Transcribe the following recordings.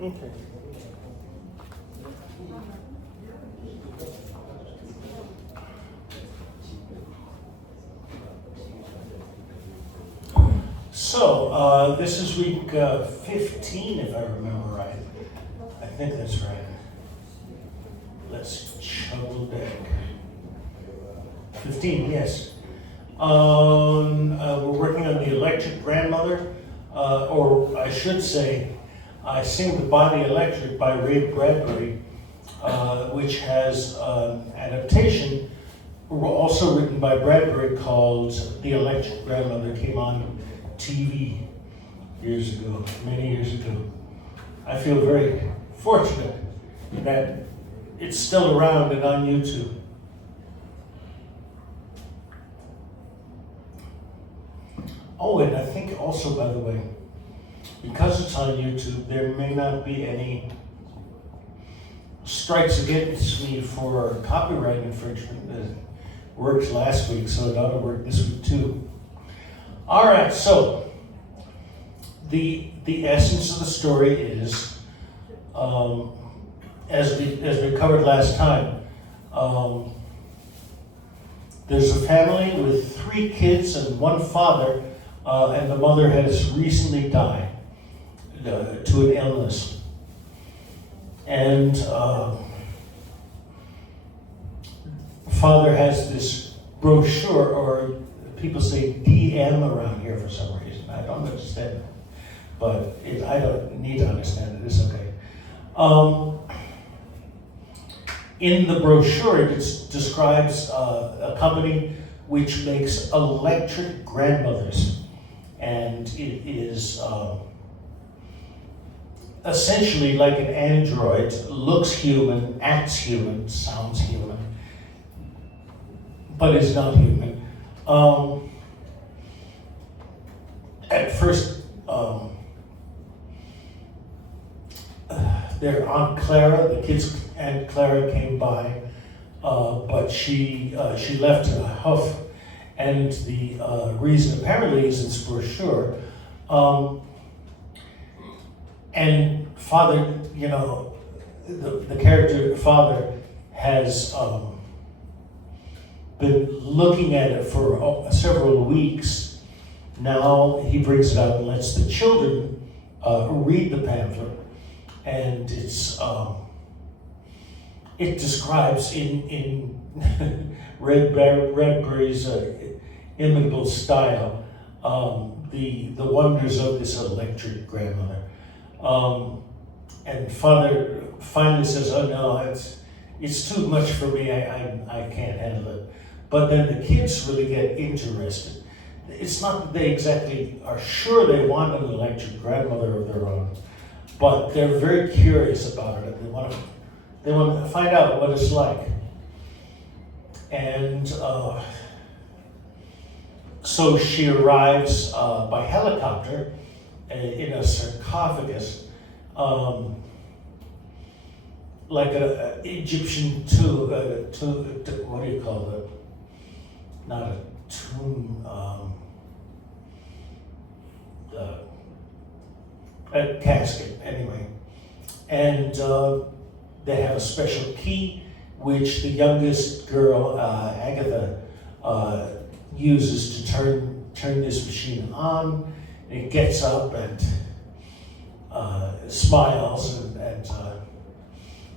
Okay. So, this is week 15, if I remember right. I think that's right. Let's double back. 15, yes. We're working on The Electric Grandmother, or I should say, I Sing the Body Electric by Ray Bradbury, which has an adaptation also written by Bradbury called The Electric Grandmother. Came on TV years ago, many years ago. I feel very fortunate that it's still around and on YouTube. Oh, and I think also, by the way, because it's on YouTube, there may not be any strikes against me for copyright infringement. It worked last week, so it ought to work this week too. All right, so the essence of the story is, as we covered last time, there's a family with 3 kids and 1 father, and the mother has recently died to an illness. And father has this brochure, or people say DM around here for some reason. I don't understand it, but I don't need to understand it. It's okay. In the brochure, it describes a company which makes electric grandmothers, and it is essentially like an android, looks human, acts human, sounds human, but is not human. At first, their Aunt Clara, the kids' Aunt Clara came by, but she left in a huff, and the reason apparently is this brochure. And father, the character father has been looking at it for several weeks. Now he brings it out and lets the children read the pamphlet, and it describes in Bradbury's imitable style the wonders of this electric grandmother. And father finally says, "Oh no, it's too much for me. I can't handle it." But then the kids really get interested. It's not that they exactly are sure they want an electric grandmother of their own, but they're very curious about it. They want to find out what it's like. And so she arrives by helicopter in a sarcophagus, like an Egyptian tomb. What do you call it? Not a tomb. A casket, anyway. And they have a special key, which the youngest girl, Agatha, uses to turn this machine on. It gets up and smiles and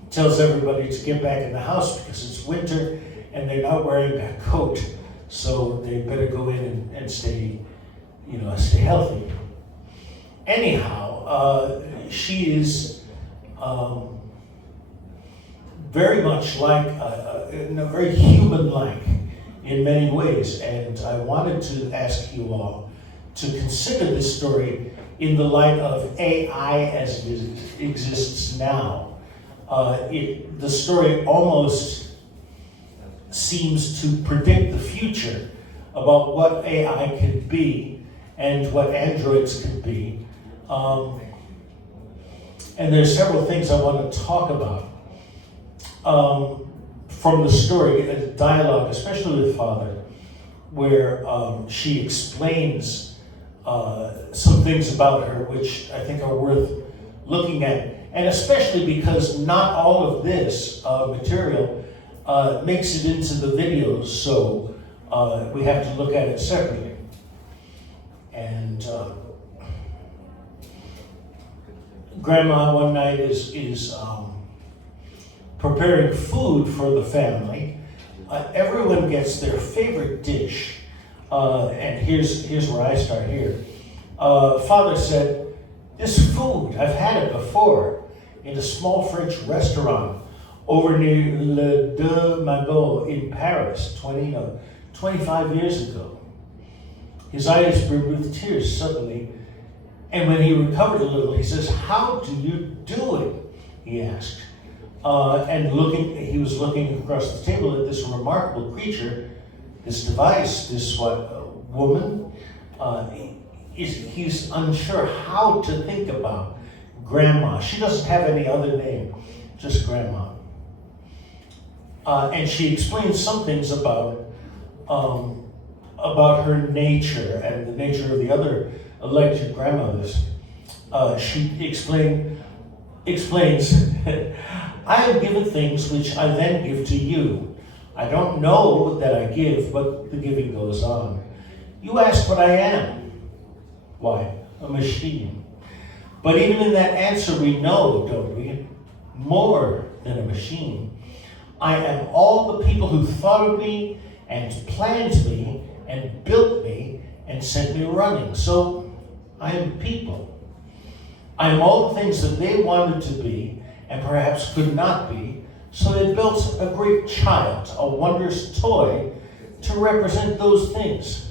tells everybody to get back in the house because it's winter and they're not wearing a coat, so they better go in and stay healthy. Anyhow, she is very much like, very human-like in many ways, and I wanted to ask you all to consider this story in the light of AI as it exists now. The story almost seems to predict the future about what AI could be and what androids could be. And there's several things I want to talk about from the story, a dialogue, especially with Father, where she explains some things about her which I think are worth looking at, And especially because not all of this material makes it into the videos, so we have to look at it separately. And Grandma one night is preparing food for the family. Everyone gets their favorite dish. And here's where I start here. Father said, "This food, I've had it before in a small French restaurant over near Le Deux Magots in Paris 25 years ago." His eyes brimmed with tears suddenly, and when he recovered a little, he says, "How do you do it?" he asked. And he was looking across the table at this remarkable creature, this device, this woman. He's unsure how to think about Grandma. She doesn't have any other name, just Grandma. And she explains some things about her nature and the nature of the other elected grandmothers. She explains, "I am given things which I then give to you. I don't know that I give, but the giving goes on. You ask what I am. Why, a machine. But even in that answer we know, don't we? More than a machine. I am all the people who thought of me and planned me and built me and sent me running. So I am people. I am all the things that they wanted to be and perhaps could not be. So they built a great child, a wondrous toy to represent those things."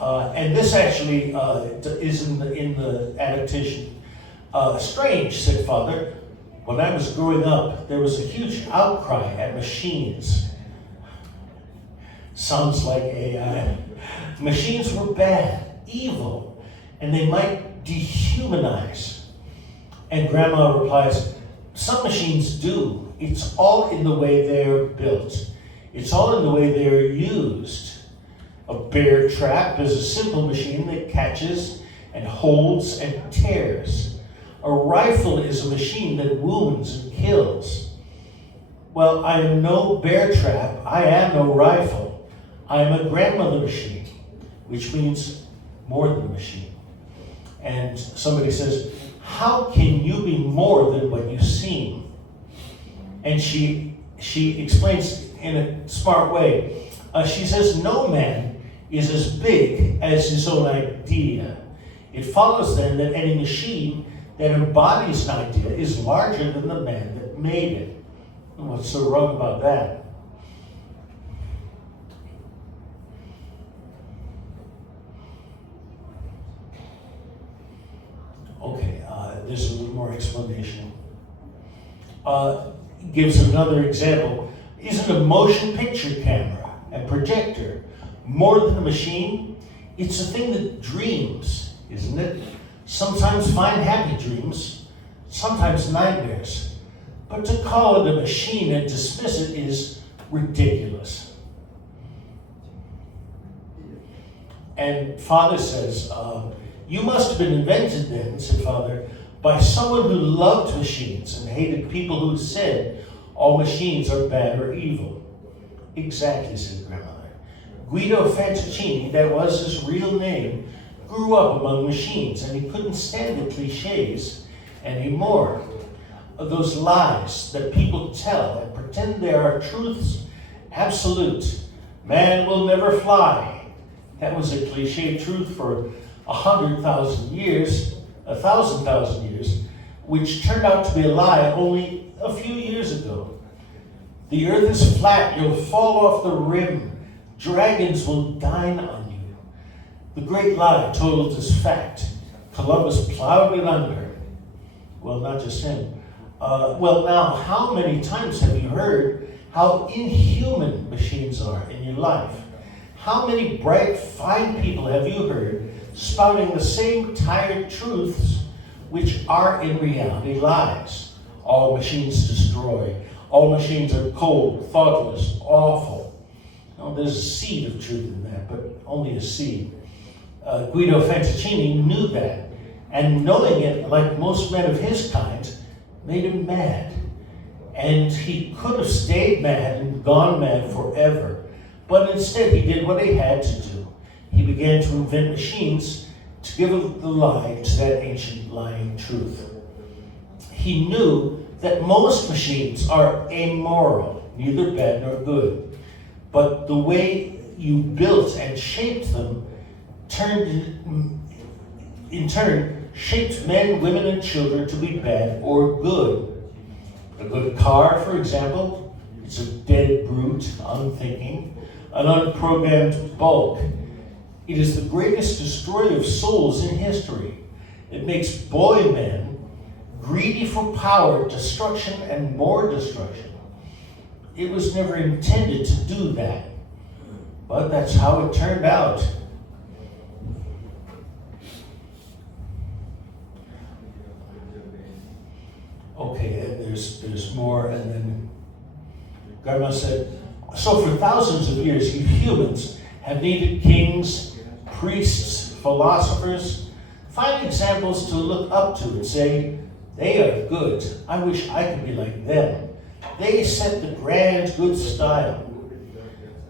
And this actually is in the adaptation. "Strange," said Father. "When I was growing up, there was a huge outcry at machines." Sounds like AI. Machines were bad, evil, and they might dehumanize. And Grandma replies, "Some machines do. It's all in the way they're built. It's all in the way they're used. A bear trap is a simple machine that catches and holds and tears. A rifle is a machine that wounds and kills. Well, I am no bear trap. I am no rifle. I am a grandmother machine, which means more than a machine." And somebody says, "How can you be more than what you seem?" And she explains in a smart way. She says, "No man is as big as his own idea. It follows then that any machine that embodies an idea is larger than the man that made it." And what's so wrong about that? Okay, there's a little more explanation. Gives another example. Isn't a motion picture camera and projector more than a machine? It's a thing that dreams, isn't it? Sometimes find happy dreams, sometimes nightmares. But to call it a machine and dismiss it is ridiculous. And Father says, "You must have been invented then," said Father, "by someone who loved machines and hated people who said all machines are bad or evil." "Exactly," said Grandmother. "Guido Fantaccini, that was his real name, grew up among machines, and he couldn't stand the cliches anymore. Those lies that people tell and pretend they are truths absolute. Man will never fly. That was a cliche truth for 100,000 years, 1,000,000 years, which turned out to be a lie only a few years ago. The earth is flat, you'll fall off the rim. Dragons will dine on you. The great lie told as fact. Columbus plowed it under." Well, not just him. Well, now, how many times have you heard how inhuman machines are in your life? How many bright, fine people have you heard spouting the same tired truths which are in reality lies? All machines destroy. All machines are cold, thoughtless, awful. Well, there's a seed of truth in that, but only a seed. Guido Fantaccini knew that. And knowing it, like most men of his kind, made him mad. And he could have stayed mad and gone mad forever. But instead, he did what he had to do. He began to invent machines to give the lie to that ancient lying truth. He knew that most machines are amoral, neither bad nor good. But the way you built and shaped them in turn, shaped men, women, and children to be bad or good. A good car, for example, is a dead brute, unthinking, an unprogrammed bulk. It is the greatest destroyer of souls in history. It makes boy men greedy for power, destruction, and more destruction. It was never intended to do that, but that's how it turned out. Okay, and there's more, and then Grandma said, so for thousands of years, you humans have needed kings, priests, philosophers. Find examples to look up to and say, they are good. I wish I could be like them. They set the grand, good style.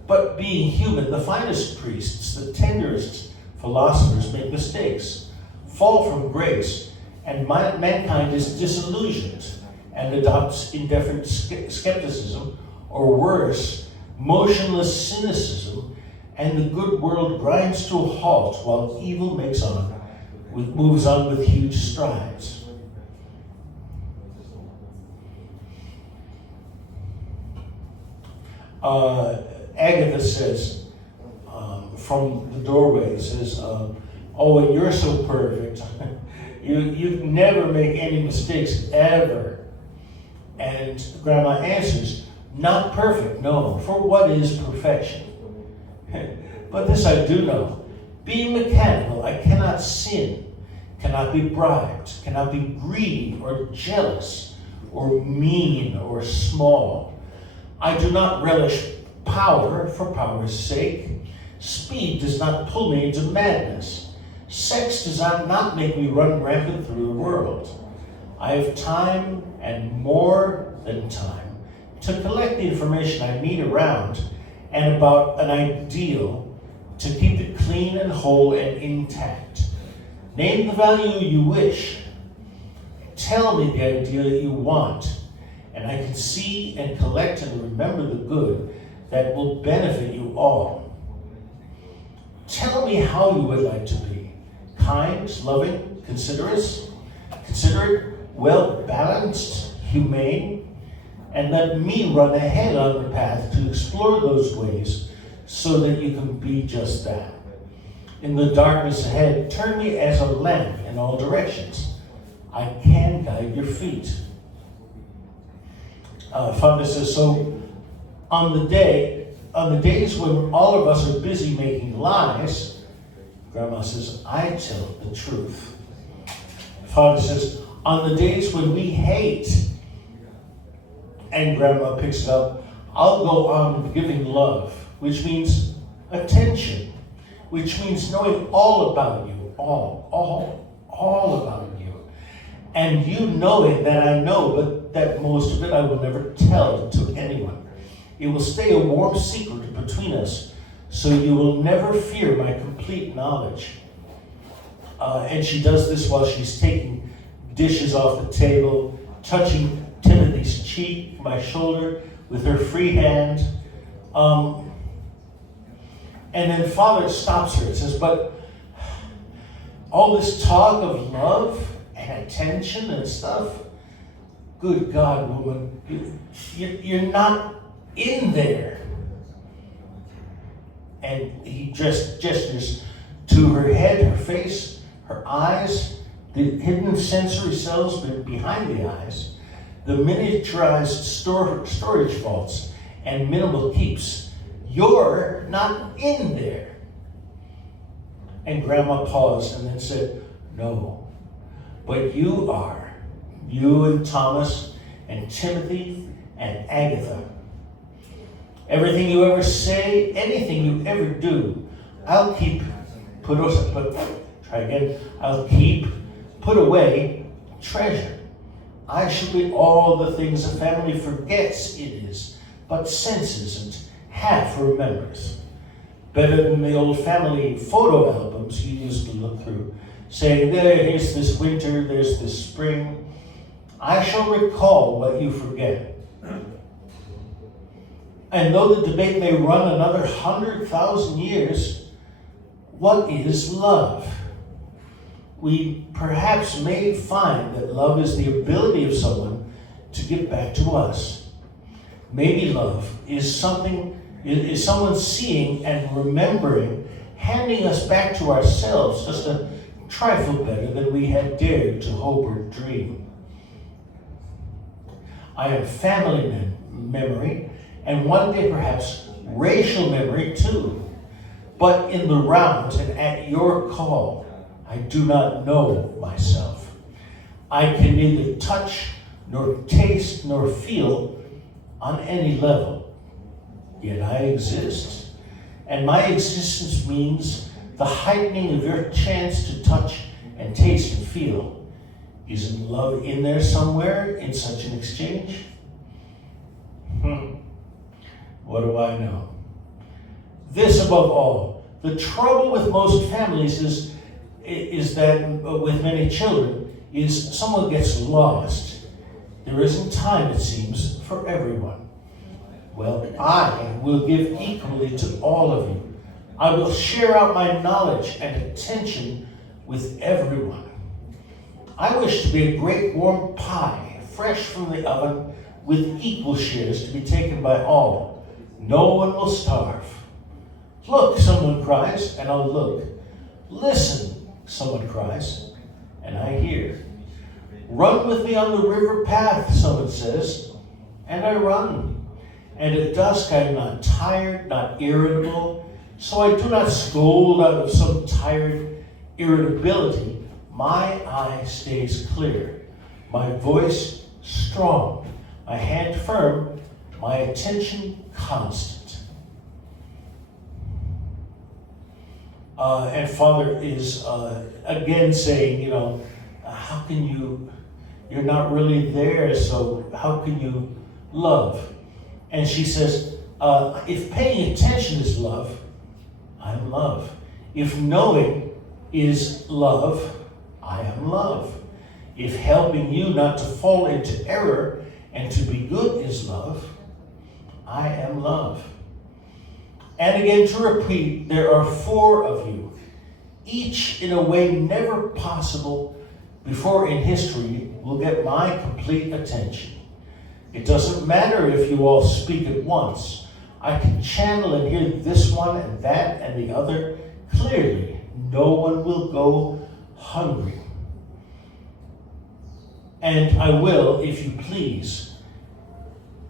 But being human, the finest priests, the tenderest philosophers make mistakes, fall from grace, and mankind is disillusioned and adopts indifferent skepticism, or worse, motionless cynicism, and the good world grinds to a halt while evil moves on with huge strides. Agatha says, from the doorway, says, oh, and you're so perfect. You never make any mistakes, ever. And Grandma answers, not perfect, no, for what is perfection? But this I do know. Being mechanical, I cannot sin, cannot be bribed, cannot be greedy or jealous or mean or small. I do not relish power for power's sake. Speed does not pull me into madness. Sex does not make me run rampant through the world. I have time and more than time to collect the information I need around and about an ideal to keep it clean and whole and intact. Name the value you wish. Tell me the idea that you want, and I can see and collect and remember the good that will benefit you all. Tell me how you would like to be. Kind, loving, considerate, well-balanced, humane, and let me run ahead on the path to explore those ways so that you can be just that. In the darkness ahead, turn me as a lamp in all directions. I can guide your feet. Fonda says, so on the days when all of us are busy making lies, Grandma says, I tell the truth. Father says, on the days when we hate, and Grandma picks it up, I'll go on giving love, which means attention, which means knowing all about you, all about you. And you knowing that I know, but that most of it I will never tell to anyone. It will stay a warm secret between us, so you will never fear my complete knowledge. And she does this while she's taking dishes off the table, touching Timothy's cheek, my shoulder, with her free hand. And then Father stops her and says, but all this talk of love and attention and stuff, good God, woman, you're not in there. And he just gestures to her head, her face, her eyes, the hidden sensory cells behind the eyes, the miniaturized storage vaults and minimal keeps. You're not in there. And Grandma paused and then said, no, but you are. You and Thomas and Timothy and Agatha. Everything you ever say, anything you ever do, I'll keep put away treasure. I shall be all the things a family forgets it is, but senses and half remembers. Better than the old family photo albums you used to look through, saying, here's this winter, there's this spring. I shall recall what you forget. And though the debate may run another 100,000 years, what is love? We perhaps may find that love is the ability of someone to give back to us. Maybe love is someone seeing and remembering, handing us back to ourselves just a trifle better than we had dared to hope or dream. I have family memory, and one day perhaps racial memory too. But in the round and at your call, I do not know myself. I can neither touch, nor taste, nor feel on any level. Yet I exist. And my existence means the heightening of your chance to touch and taste and feel. Isn't love in there somewhere in such an exchange? What do I know? This above all, the trouble with most families is that with many children is someone gets lost. There isn't time, it seems, for everyone. Well, I will give equally to all of you. I will share out my knowledge and attention with everyone. I wish to be a great warm pie, fresh from the oven, with equal shares to be taken by all. No one will starve. Look, someone cries, and I'll look. Listen, someone cries, and I hear. Run with me on the river path, someone says, and I run. And at dusk I am not tired, not irritable, so I do not scold out of some tired irritability. My eye stays clear, my voice strong, my hand firm, my attention constant. And Father is again saying, how can you're not really there, so how can you love? And she says, if paying attention is love, I'm love. If knowing is love, I am love. If helping you not to fall into error and to be good is love, I am love. And again, to repeat, there are 4 of you, each in a way never possible before in history will get my complete attention. It doesn't matter if you all speak at once. I can channel and hear this one and that and the other clearly. No one will go hungry. And I will, if you please,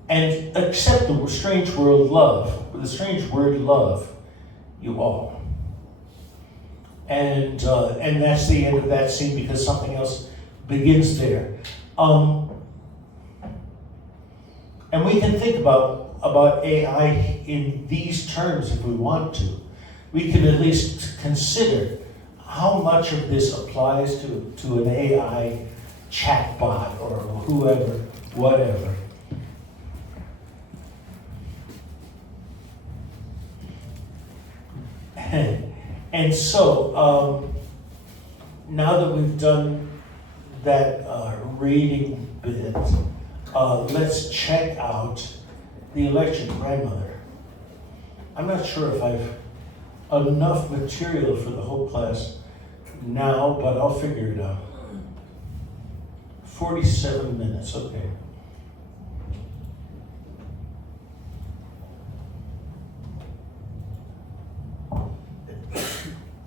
and accept the strange word love, you all. And that's the end of that scene because something else begins there. And we can think about AI in these terms if we want to. We can at least consider how much of this applies to an AI chatbot or whoever, whatever. And so, now that we've done that reading bit, let's check out the electric grandmother. I'm not sure if I've enough material for the whole class now, but I'll figure it out. 47 minutes, okay.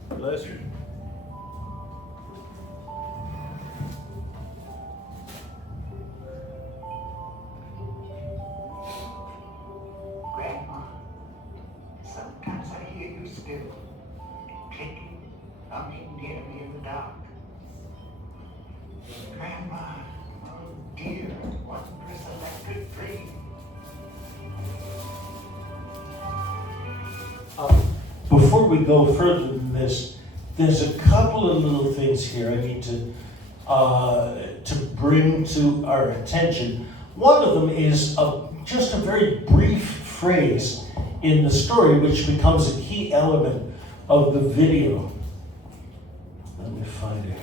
Bless you. Grandma, sometimes I hear you still clicking, humming near me in the dark. Grandma, oh dear, wondrous electric dream. Before we go further than this, there's a couple of little things here I need to bring to our attention. One of them is just a very brief phrase in the story, which becomes a key element of the video. Let me find it here.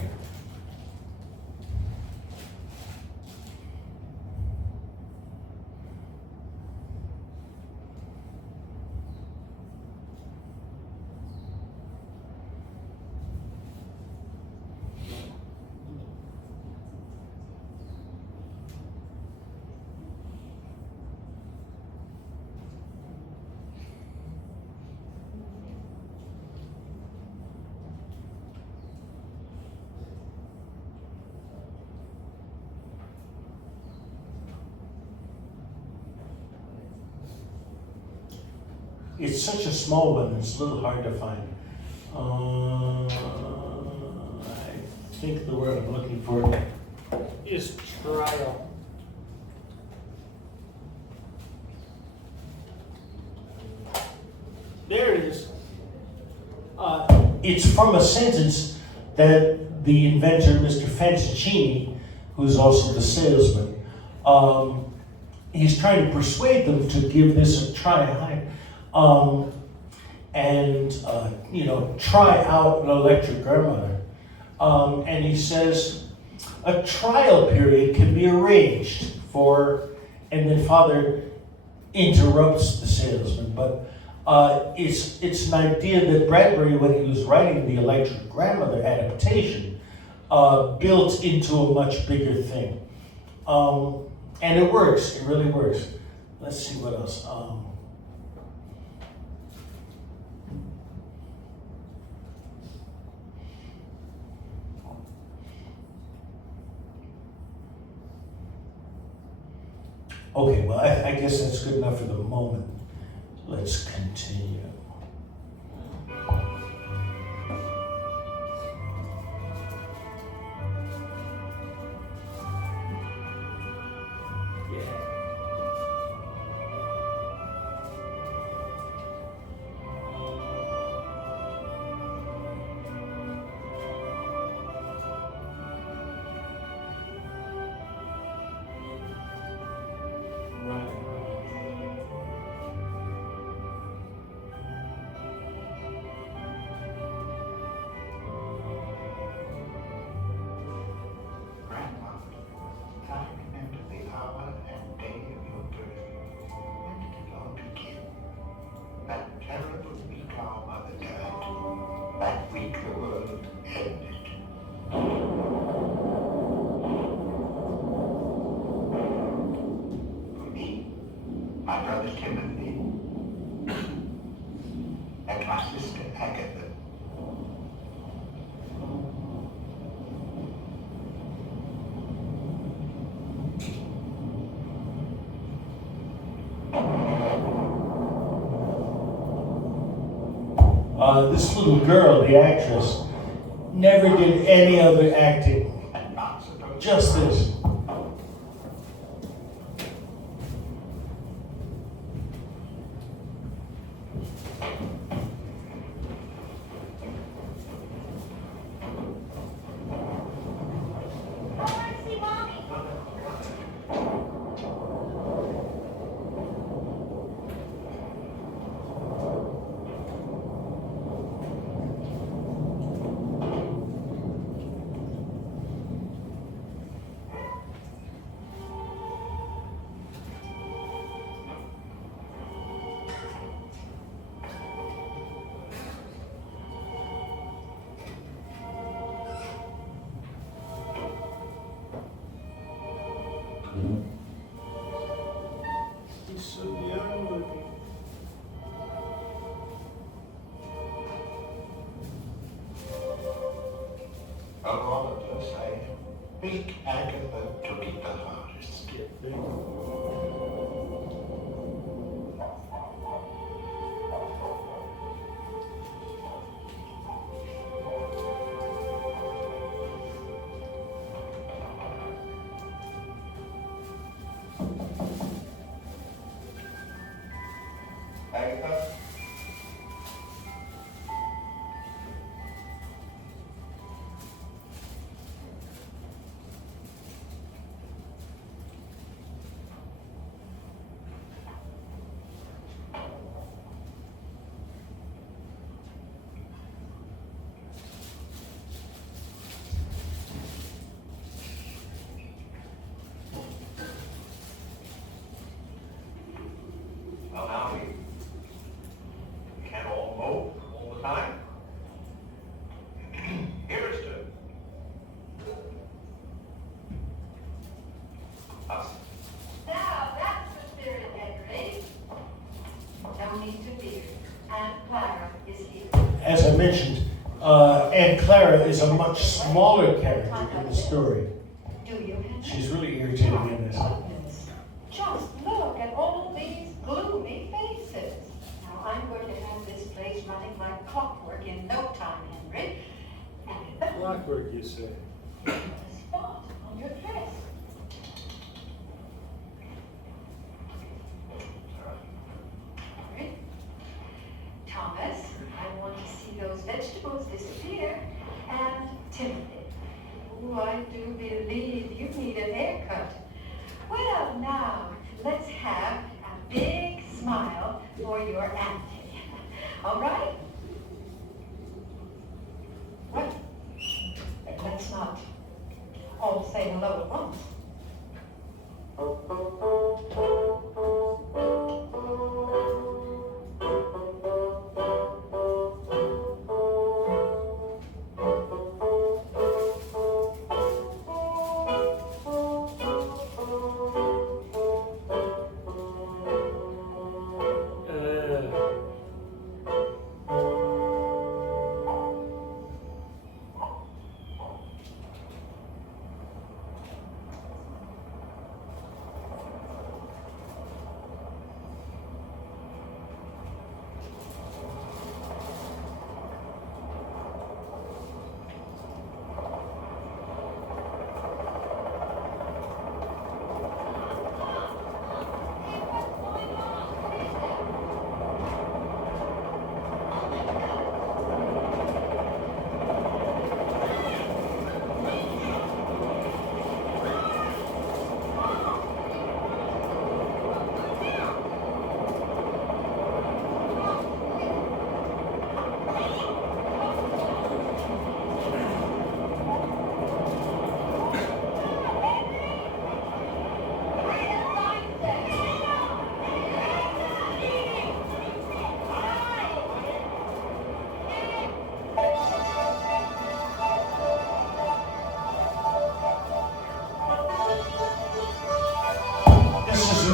It's such a small one, it's a little hard to find. I think the word I'm looking for is trial. There it is. It's from a sentence that the inventor, Mr. Fantaccini, who's also the salesman, he's trying to persuade them to give this a try. Try out an electric grandmother. And he says, a trial period can be arranged for, and then Father interrupts the salesman, but it's an idea that Bradbury, when he was writing the electric grandmother adaptation, built into a much bigger thing. And it works, it really works. Let's see what else. Okay, well, I guess that's good enough for the moment. Let's continue. That week the world ended. For me, my brother Timothy, and my sister Agatha. This little girl, the actress, never did any other acting. Just this. He's so young looking. Of all of us, I think Agatha took it the hardest. Agatha? mentioned, Aunt Clara is a much smaller character in the story. Do you, Henry? She's really irritating in this. Just look at all these gloomy faces. Now, I'm going to have this place running like clockwork in no time, Henry. Clockwork, you say? The spot on your dress. Henry? Thomas, I want to see those vegetables disappear. And Timothy, oh, I do believe you need a haircut. Well, now, let's have a big smile for your auntie. All right? What? Let's not all say hello at once.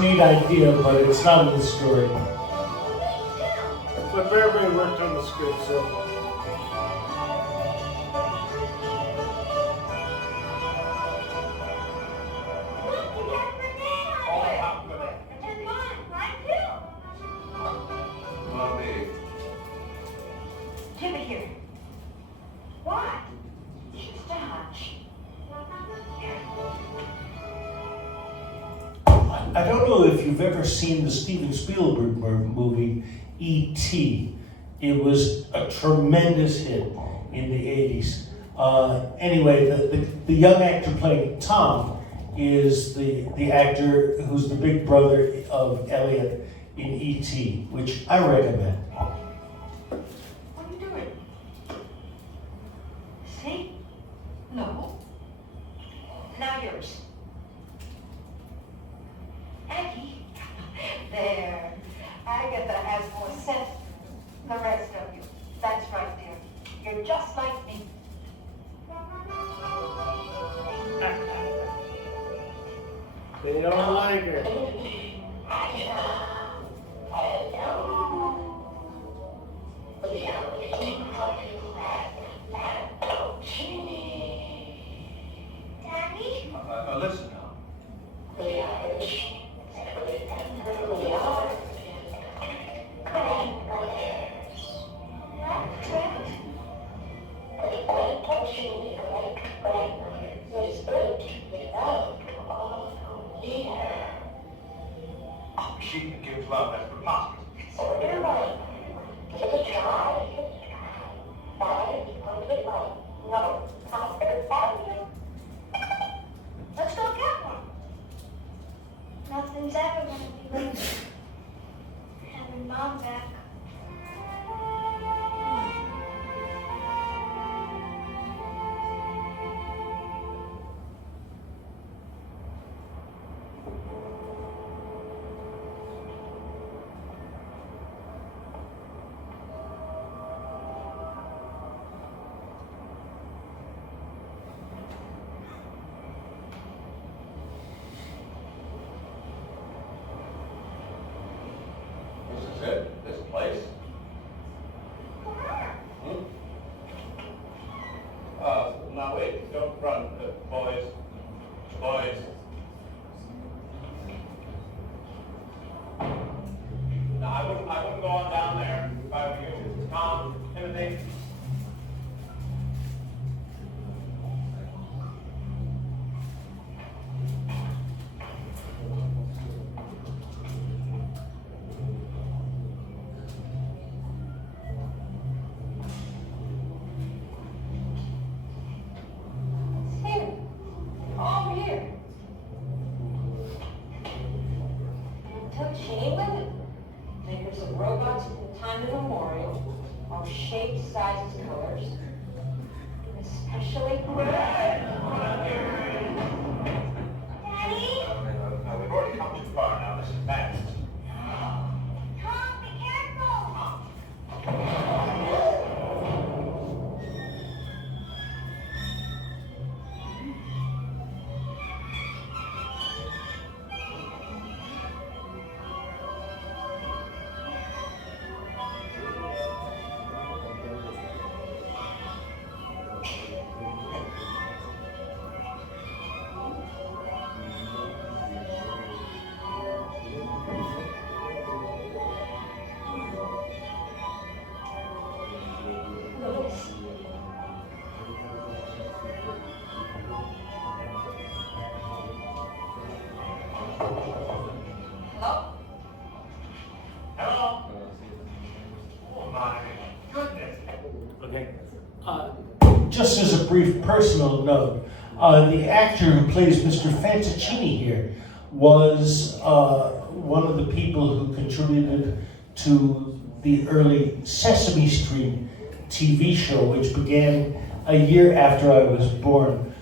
Neat idea, but it's not in the story. But everybody worked on the script, so. Give it here. What? Just a hunch. Here. I don't know if you've ever seen the Steven Spielberg movie, E.T. It was a tremendous hit in the 80s. Anyway, the young actor playing Tom is the actor who's the big brother of Elliot in E.T., which I recommend. What are you doing? See? No. Now yours. Aggie. There. Agatha has more sense than the rest of you. That's right, dear. You're just like me. They don't like her. Daddy? Listen now. She gives love, that's preposterous. Let's go get one. Nothing's ever gonna be like having Mom back. This is it. This now wait, don't run, boys. Boys. No, I wouldn't go on down there if I were you. Tom, Timothy. Here. All here. Touching England, makers of robots from time immemorial, all shapes, sizes, colors, especially Daddy? No, we've already come too far now. This is fast. Tom, be careful! Hello? Hello? Oh my goodness. Okay. Just as a brief personal note, the actor who plays Mr. Fantaccini here was one of the people who contributed to the early Sesame Street TV show, which began a year after I was born.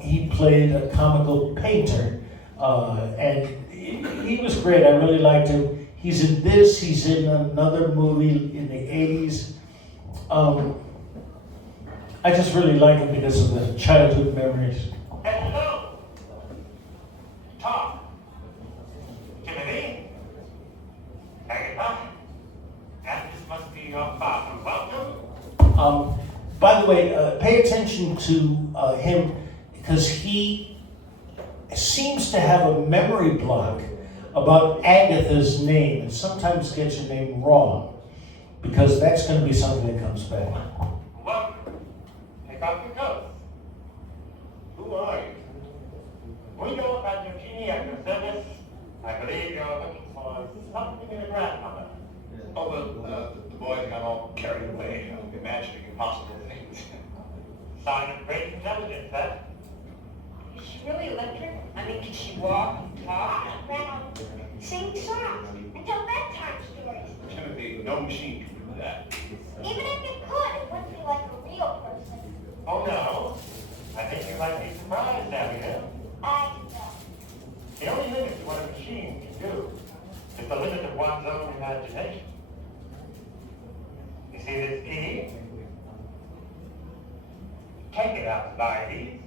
He played a comical painter, and he was great. I really liked him. He's in this, he's in another movie in the 80s. I just really like him because of the childhood memories. Hello. Tom. Timothy. Agatha. And this must be your father. Welcome. By the way, pay attention to him because he seems to have a memory block about Agatha's name and sometimes gets her name wrong because that's going to be something that comes back. Welcome. Take off your coat. Who are you? We know about your genie at your service. I believe you're looking for something in a grandmother. Oh, well, the boys got all carried away, imagining impossible things. Sign of great intelligence, huh? Is she really electric? I mean, can she walk and talk? Sing songs and tell bedtime stories. Timothy, no machine can do that. Even if it could, it wouldn't be like a real person. Oh, no. I think you might be surprised, Abigail. I know. The only limit to what a machine can do is the limit of one's own imagination. You see this key? Take it out by these.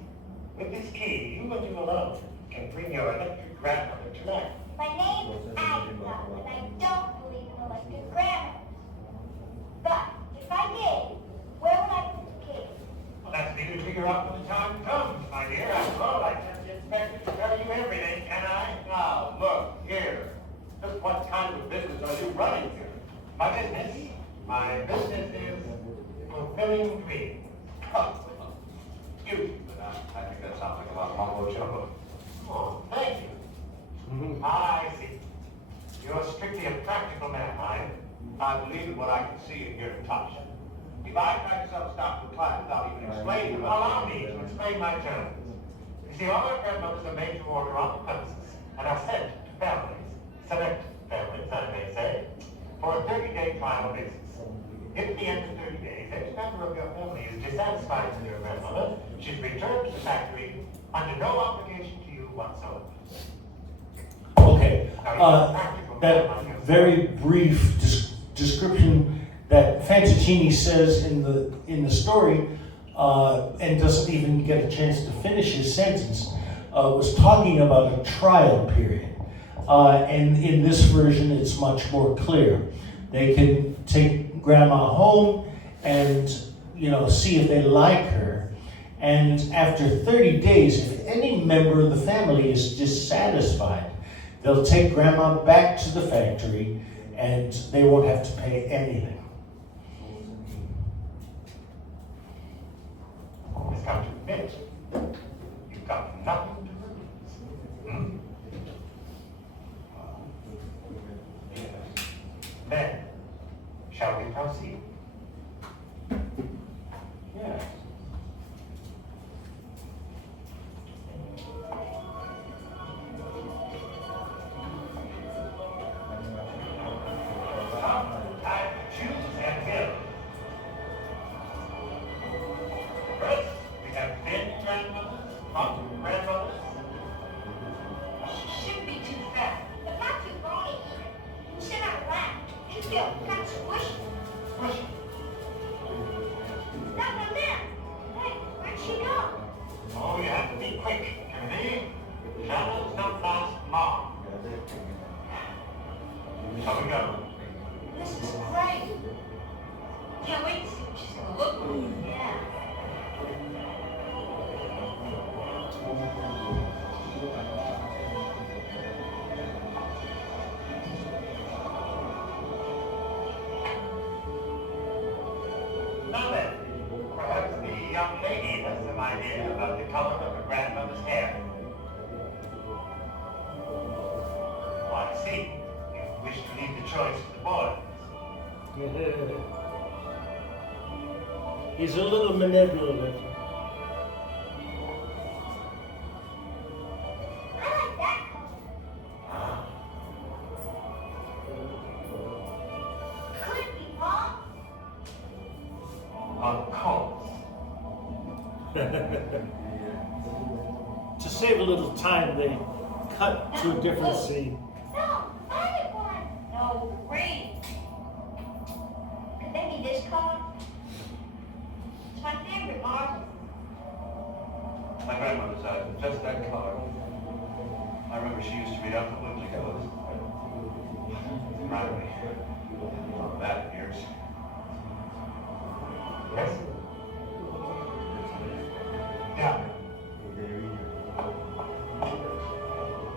With this key, you and you alone can bring your electric grandmother to life. My name's Agatha, and I don't believe in electric grammar. But if I did, where would I put the key? Well, that's for you to figure out when the time comes, my dear. After all, I can't be expected to tell you everything, can I? Now, look, here. Just what kind of business are you running here? My business is fulfilling dreams. Excuse me, but I think that sounds like a lot of mumbo jumbo. Oh, thank you. I see. You're strictly a practical man, I believe in what I can see and hear and touch. If I try to self-stop the class without even explaining, allow me to explain my terms. You see, all our grandmothers are made to order on the premises and are sent to families, select families, I may say, for a 30-day trial basis. If at the end of 30 days, any member of your family is dissatisfied with your grandmother, she's returned to the factory under no obligation to you whatsoever. Okay, that very brief description that Fantaccini says in the story, and doesn't even get a chance to finish his sentence, was talking about a trial period. And in this version, it's much more clear. They can take grandma home and, see if they like her. And after 30 days, if any member of the family is dissatisfied, they'll take grandma back to the factory and they won't have to pay anything. It's come to admit, you've got nothing to lose. Hmm? Then, shall we proceed? Yes. Time to choose and build. First, we have Ben grandmothers, Aunt grandmothers. She shouldn't be too fat. But not too bony either. Sit on her lap. You feel kind of squishy. Push. Not my man. Hey, where'd she go? Oh, you have to be quick, Timothy. Shadows don't last long. So we go. This is great. Can't wait to see what she's gonna look like. Yeah. Now then, perhaps the young lady has some idea about the color of her grandmother's hair. Oh, I see. You wish to leave the choice to the boys. He's a little manipulative. I like that color. Could it be wrong? Of course. To save a little time, they cut to a different scene. No, violet one. No, green. Could they be this color? It's my favorite marble. My grandmother's eyes were just that color. I remember she used to read out the Woodley Hills. Primary. Not that years. Yes? Yeah.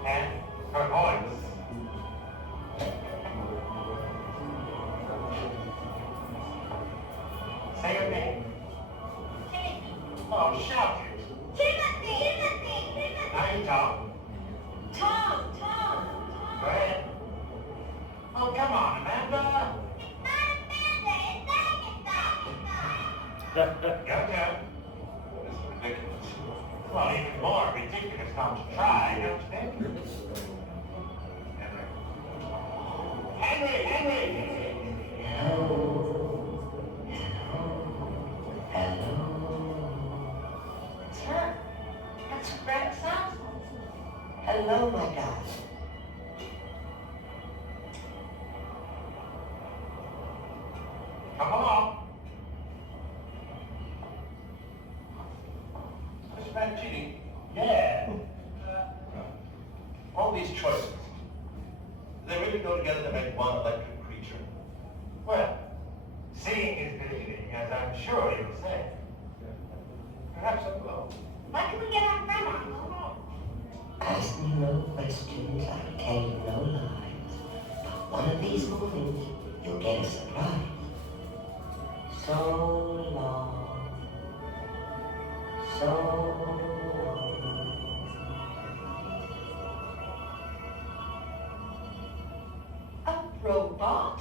And her voice. Say your name. Timothy. Oh, shout it. Timothy. Timothy. Timothy. Now you talk. Tom. Go ahead. Oh, come on, Amanda. It's not Amanda. It's Agatha. Go, go. This is ridiculous. Well, even more ridiculous not to try, don't you think? Henry! It's her. That's what Grandma sounds like. Hello, my darling. Come along. Mr. Mancini. Yeah. All these choices, do they really go together to make one electric creature? Well, seeing is believing, as I'm sure you'll say. Perhaps I will. What can we get our grandma to go home? Ask me no questions, I'll tell you no lies. But one of these mornings, you'll get a surprise. So long. So long. A robot?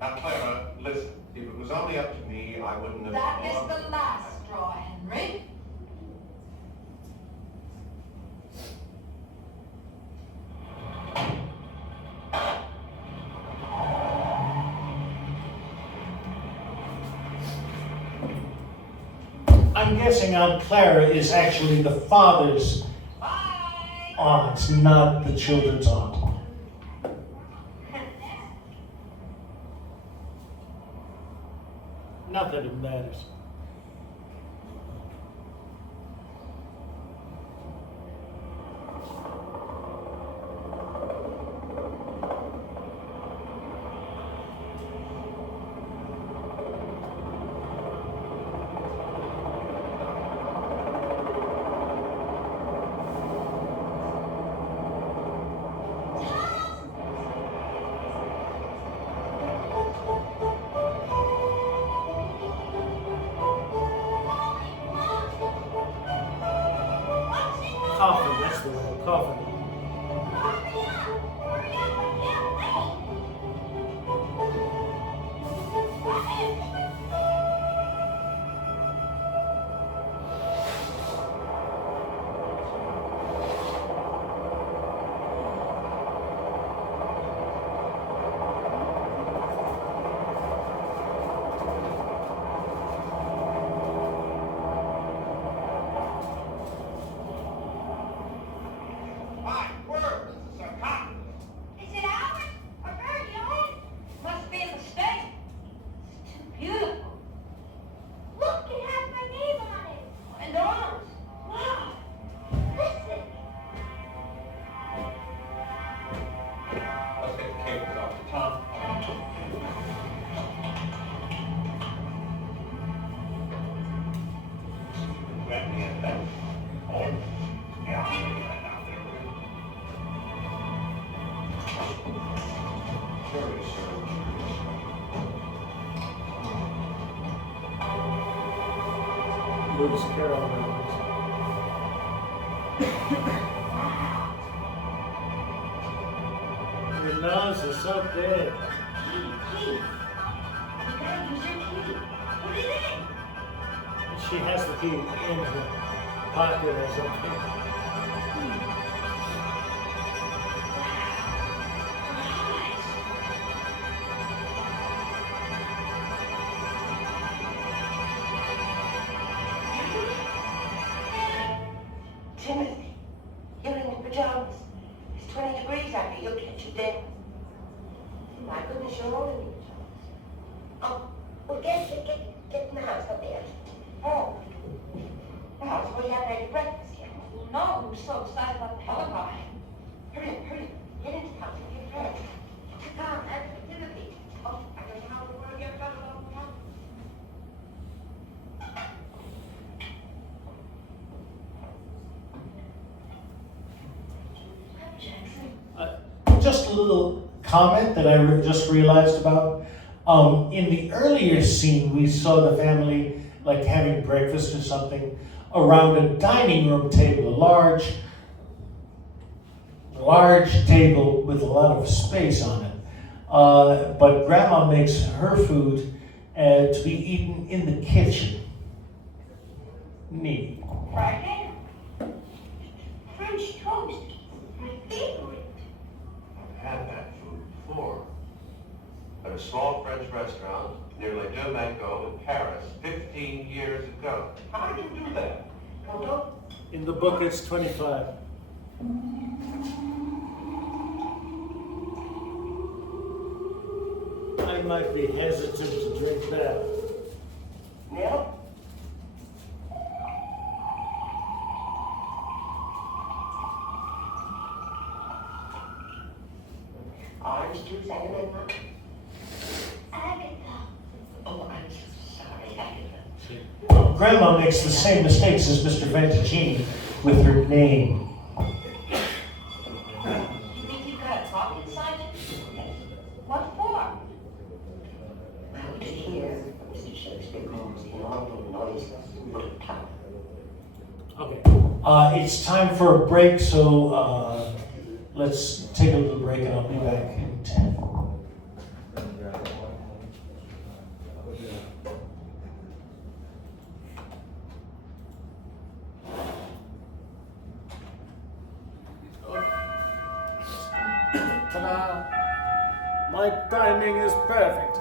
Now, Clara, listen. If it was only up to me, I wouldn't have... That is the last straw, Henry. I'm guessing Aunt Clara is actually the father's Bye! aunt, not the children's aunt. Not that it matters. coffin, that's the word, coffin. My word, this is a copy. Is it ours? Or hers, yours? Must be a mistake. It's too beautiful. Look, it has my name on it. And ours. Wow. Listen. Let's get the cables off the top. Grab me a back. Oh, yeah, right now there. Surely, surely, Lewis Carroll reference. Your nose is so big. Key. You gotta use your key. Put it in. She has the key in her pocket or something. Timothy, you're in your pajamas. It's 20 degrees out here. You'll catch a death. My goodness, you're all in your pajamas. Oh, well, get in the house up there. Oh, the house where you haven't had your breakfast yet. No, I'm so excited about the alibi. Hurry up. Get into the house and get dressed. Sit down, Timothy. Oh, I don't know how the world gets better all the time. Just a little comment that I just realized about. In the earlier scene, we saw the family like having breakfast or something around a dining room table, a large table with a lot of space on it. But Grandma makes her food to be eaten in the kitchen. Neat. Fried ham. French toast. My favorite. I've had that food before. At a small French restaurant near Les Deux Mangots in Paris 15 years ago. How did you do that? In the book, it's 25. I might be hesitant to drink that. Milk? Orange juice, Agatha? Agatha. Oh, I'm so sorry, Agatha. Grandma makes the same mistakes as Mr. Ventuccini with her name. You think you've got a clock inside you? What for? How to hear Mr. Shakespeare calls the normal noiseless little town. Okay. It's time for a break, so let's take a little break and I'll be back in 10. Ta-da! My timing is perfect.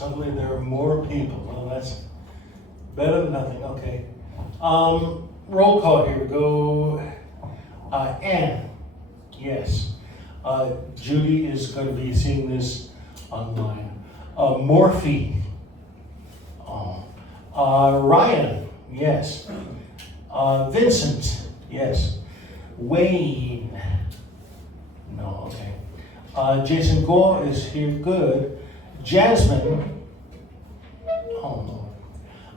Suddenly there are more people. Well, that's better than nothing. Okay. Roll call here. Go. Anne. Yes. Judy is going to be seeing this online. Morphe. Oh. Ryan. Yes. Vincent. Yes. Wayne. No. Okay. Jason Gore is here. Good. Jasmine. Oh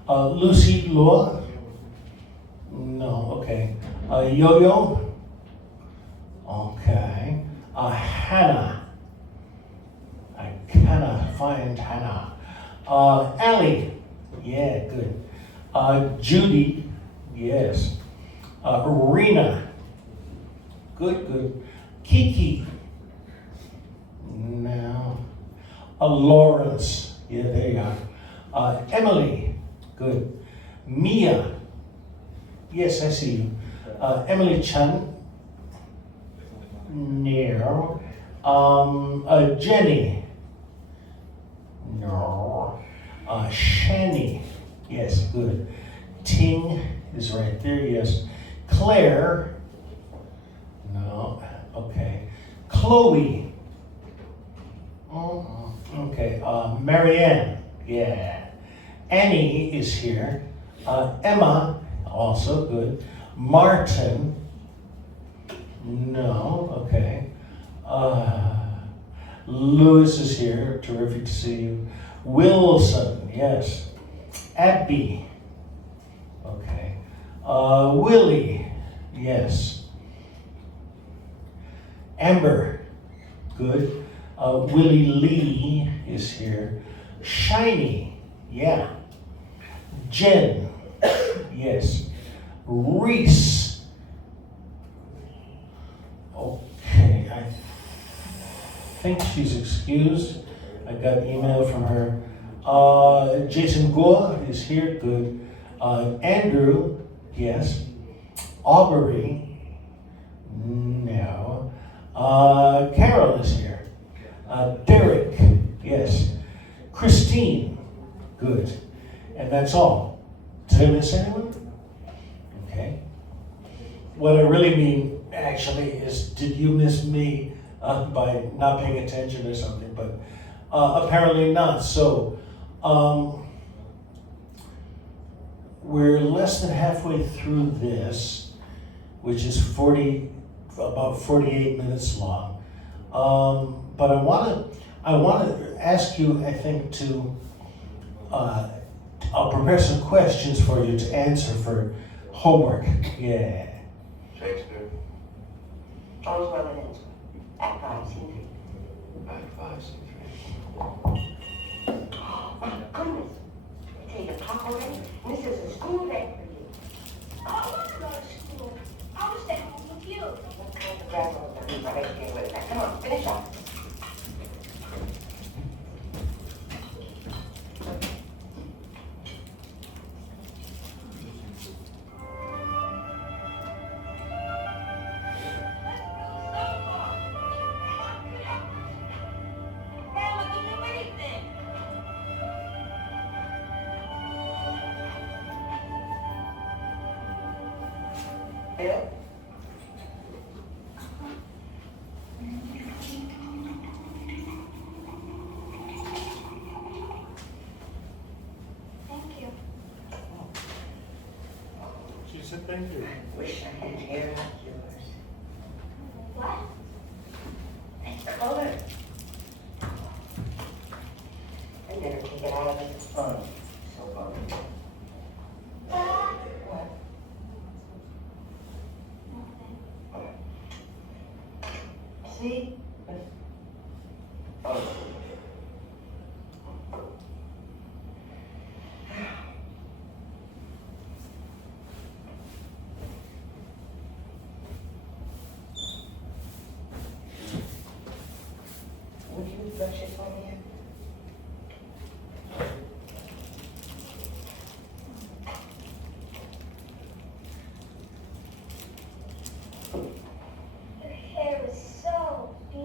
no. Lucy Law. No. Okay. Yo-Yo. Okay. Hannah. I cannot find Hannah. Ellie. Yeah, good. Judy. Yes. Rena. Good, good. Kiki. No. Lawrence. Yeah, there you are. Emily. Good. Mia. Yes, I see you. Emily Chan. No. Jenny. No. Shani. Yes, good. Ting is right there, yes. Claire. No. Okay. Chloe. Oh, okay. Marianne. Yeah. Annie is here. Emma. Also good. Martin. No. Okay. Lewis is here. Terrific to see you. Wilson. Yes. Abby. Okay. Willie. Yes. Amber. Good. Willie Lee is here. Shiny. Yeah. Jen. Yes. Reese. Okay. I think she's excused. I got email from her. Jason Gore is here. Good. Andrew. Yes. Aubrey. No. Carol is here. Derek. Yes. Christine. Good. And that's all. Did I miss anyone? Okay. What I really mean, actually, is did you miss me by not paying attention or something? But apparently not. So, we're less than halfway through this, which is about 48 minutes long. But I want to ask you, I think, to I'll prepare some questions for you to answer for homework. Yeah. Shakespeare. All's well that ends well. Act 5, scene 3. Act 5, scene 3. Oh, my goodness. I tell you to talk already. This is a school day for you. I want to go to school. I will stay home with you. What kind of grammar will there be right here with that? Come on, finish up. Grandma, can you do anything? Yeah. Thank you. She said thank you. Wish I had hair like yours. What? That color. I never take it out of it. It's fun. So fun. What? Nothing. See? Oh. Would you brush it for me? Your hair is so beautiful.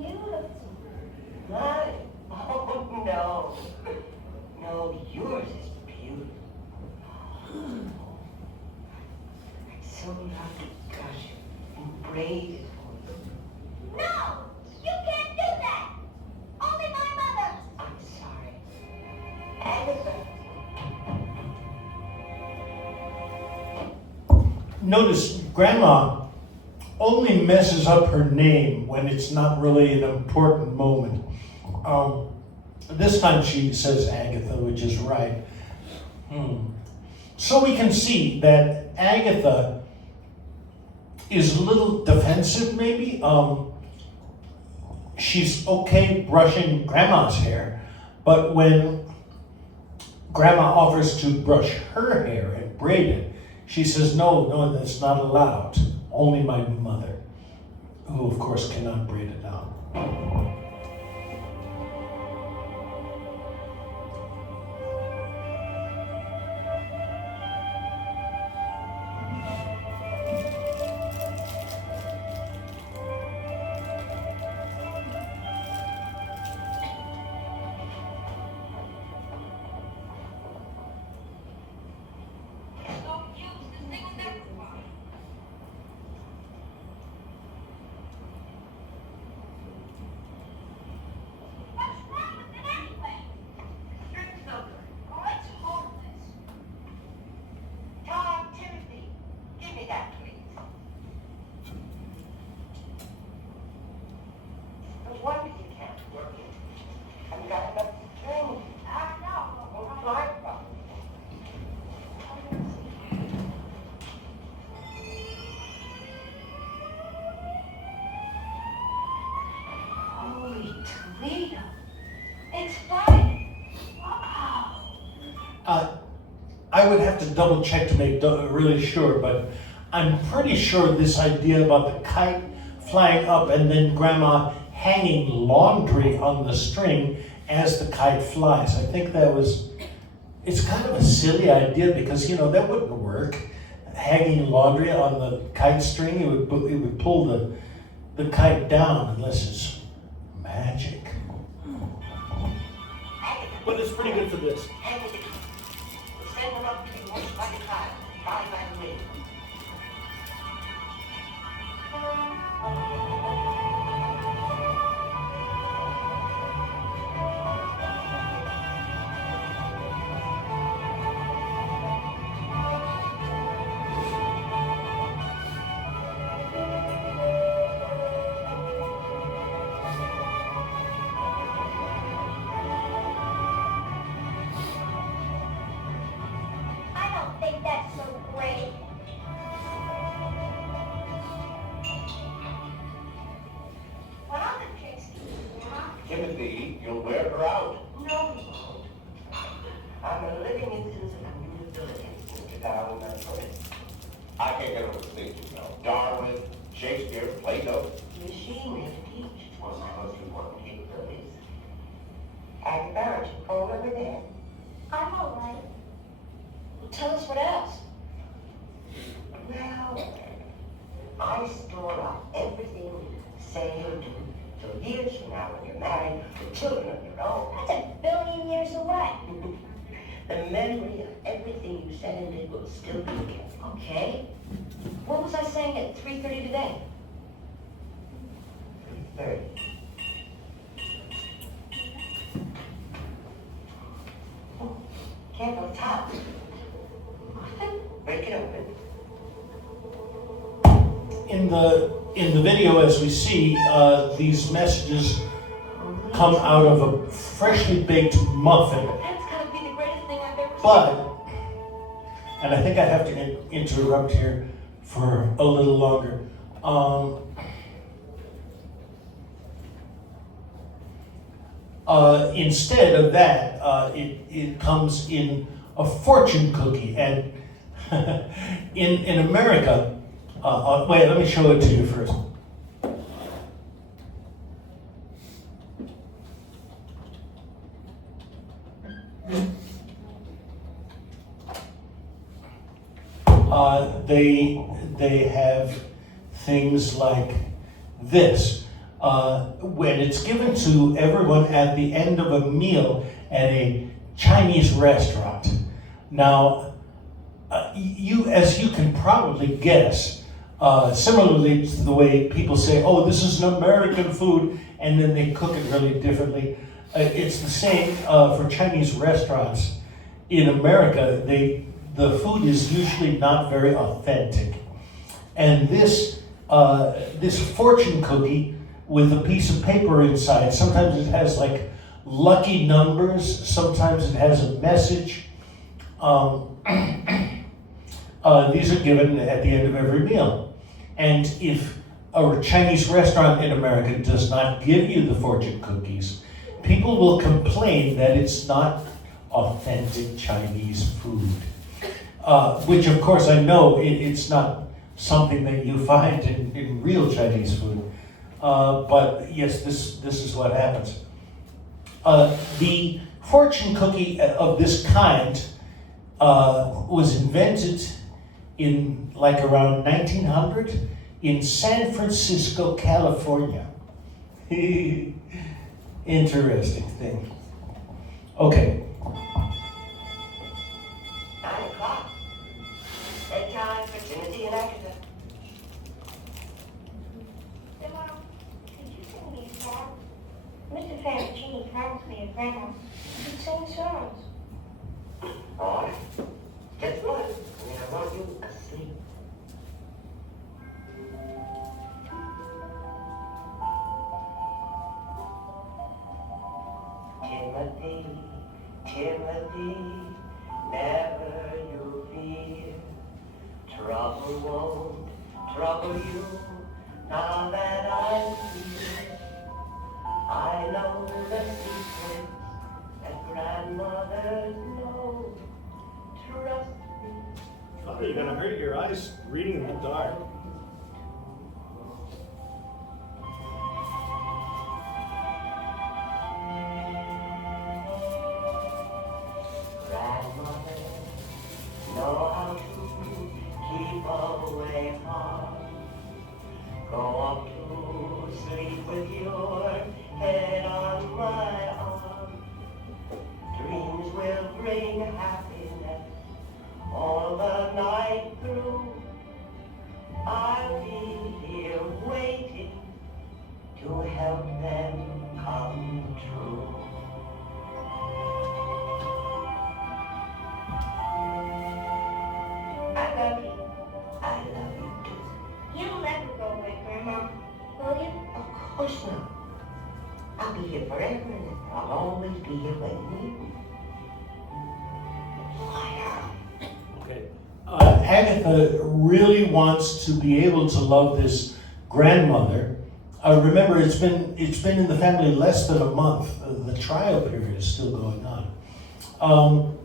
someone out to gosh and braid it for you. No! You can't do that! Only my mother! I'm sorry. Agatha. Notice Grandma only messes up her name when it's not really an important moment. This time she says Agatha, which is right. So we can see that Agatha is a little defensive, maybe. She's okay brushing Grandma's hair, but when Grandma offers to brush her hair and braid it, she says, no, that's not allowed. Only my mother, who of course cannot braid it down. What's wrong with it anyway? It's no good. Oh, it's hopeless. Tom, Timothy, give me that, please. No wonder you can't work it. I've got enough training. I know. Won't fly properly. Holy Toledo. It's fine. Wow. I would have to double check to make really sure, but I'm pretty sure this idea about the kite flying up and then Grandma hanging laundry on the string as the kite flies. I think it's kind of a silly idea because, that wouldn't work. Hanging laundry on the kite string, it would pull the kite down unless it's magic. But it's pretty good for this. Hand me the key. Send them up to be pushed by the car. Fly by the wind. I don't think that's so great. What other tricks do you have? Timothy, you'll wear her out. No, you won't. I'm a living instance of immutability. Mr. Darwin, that's for it. I can't get over the things you know. Darwin, Shakespeare, Plato. Machine never teach. It's one of my most important capabilities. Agatha, aren't you cold over there? I'm all right. Well, tell us what else. Well, I store up everything you say or do till years from now when you're married with children of your own. That's a billion years away. The memory of everything you said and did will still be kept. Okay. What was I saying at 3:30 today? 3:30. Oh, careful, it's hot. Break it open. In the video, as we see, these messages come out of a freshly baked muffin. That's gotta be the greatest thing I've ever seen. But, and I think I have to interrupt here for a little longer. Instead of that, it comes in a fortune cookie. And in America, wait, let me show it to you first. They have things like this. When it's given to everyone at the end of a meal at a Chinese restaurant. Now, you as you can probably guess, similarly to the way people say, "Oh, this is an American food," and then they cook it really differently. It's the same for Chinese restaurants. In America, the food is usually not very authentic, and this fortune cookie with a piece of paper inside. Sometimes it has like lucky numbers. Sometimes it has a message. These are given at the end of every meal. And if a Chinese restaurant in America does not give you the fortune cookies, people will complain that it's not authentic Chinese food. Which of course I know it's not something that you find in real Chinese food. But yes, this is what happens. The fortune cookie of this kind was invented in like around 1900 in San Francisco, California. Interesting thing. Okay. 9 o'clock. Bedtime for Timothy and Agatha. Then, Mom, could you sing me a song? Mr. Fettuccine promised me a grandma who could sing songs. All right. Just one, and then I want you asleep. Timothy, Timothy, never you fear. Trouble won't trouble you now that I'm here. I know the secrets that grandmothers know. Trust me. Oh, you're gonna hurt your eyes reading in the dark. Grandmother, know how to keep away harm. Go up to sleep with your head on my arm. Dreams will bring happiness all the night through. I'll be here waiting to help them come true. I love you. I love you too. You'll never go away, Grandma, will you? Of course not. I'll be here forever and ever. I'll always be here when you need me. Okay. Agatha really wants to be able to love this grandmother. Remember, it's been in the family less than a month. The trial period is still going on.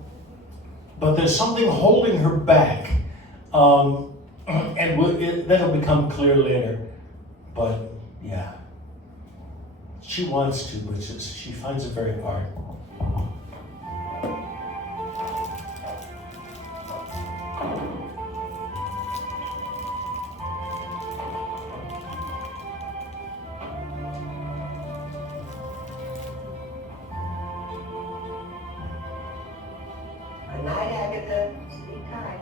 But there's something holding her back, and that'll become clear later. But yeah, she wants to, but she finds it very hard. Good night, Agatha. Sleep tight.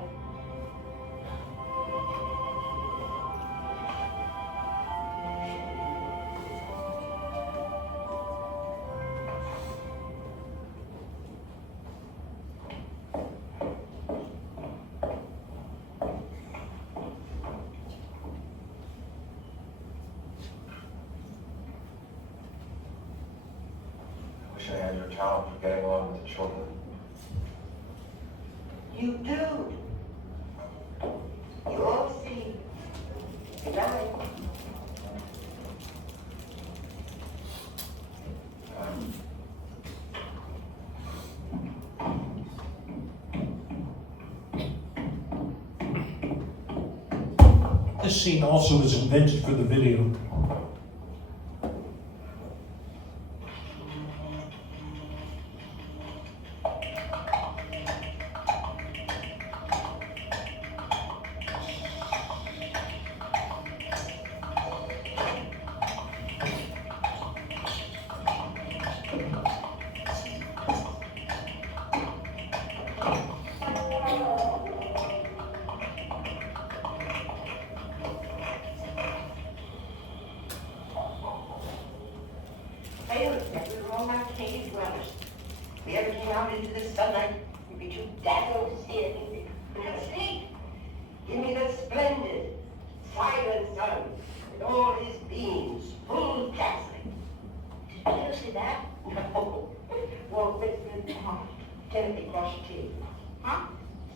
I wish I had your talent for getting along with the children. You do. You'll see. Good night. This scene also was invented for the video. into the sunlight, you'd be too dazzled to see anything. But come sleep. Give me the splendid, silent sun, with all his beams, full dazzling. Did you see that? No. Walt Whitman, Timothy, cross your teeth. Huh?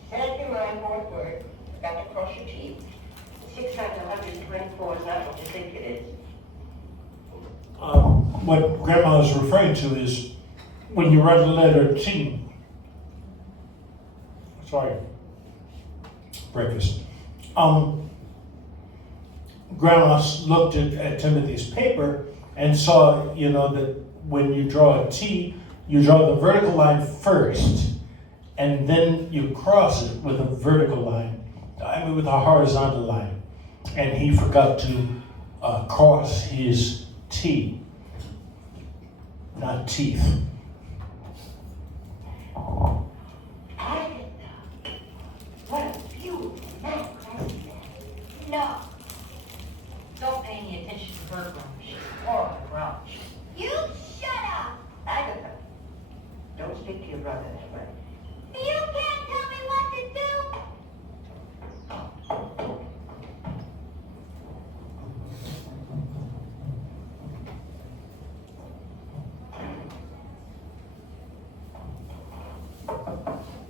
Said in my fourth word, got to cross your teeth. 6 times 124 is not what you think it is. What Grandma is referring to is when you write the letter T. Sorry, breakfast. Grandma looked at Timothy's paper and saw, you know, that when you draw a T, you draw the vertical line first, and then you cross it with a vertical line, with a horizontal line. And he forgot to cross his T, not teeth. What a beautiful man. No. Don't pay any attention to her grumble. Oh, Raj. You shut up. Agatha, don't speak to your brother that way. You can't tell me what to do.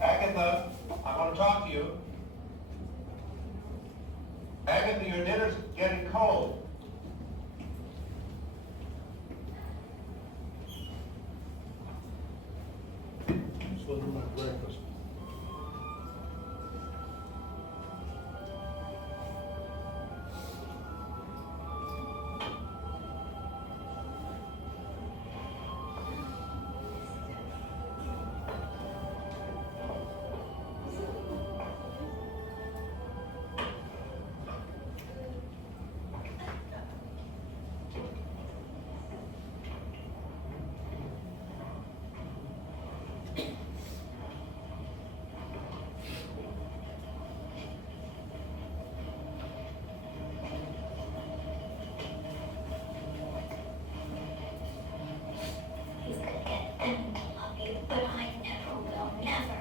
Agatha, I want to talk to you. Agatha, your dinner's getting cold. So do my breakfast. You could get them to love you, but I never will, never.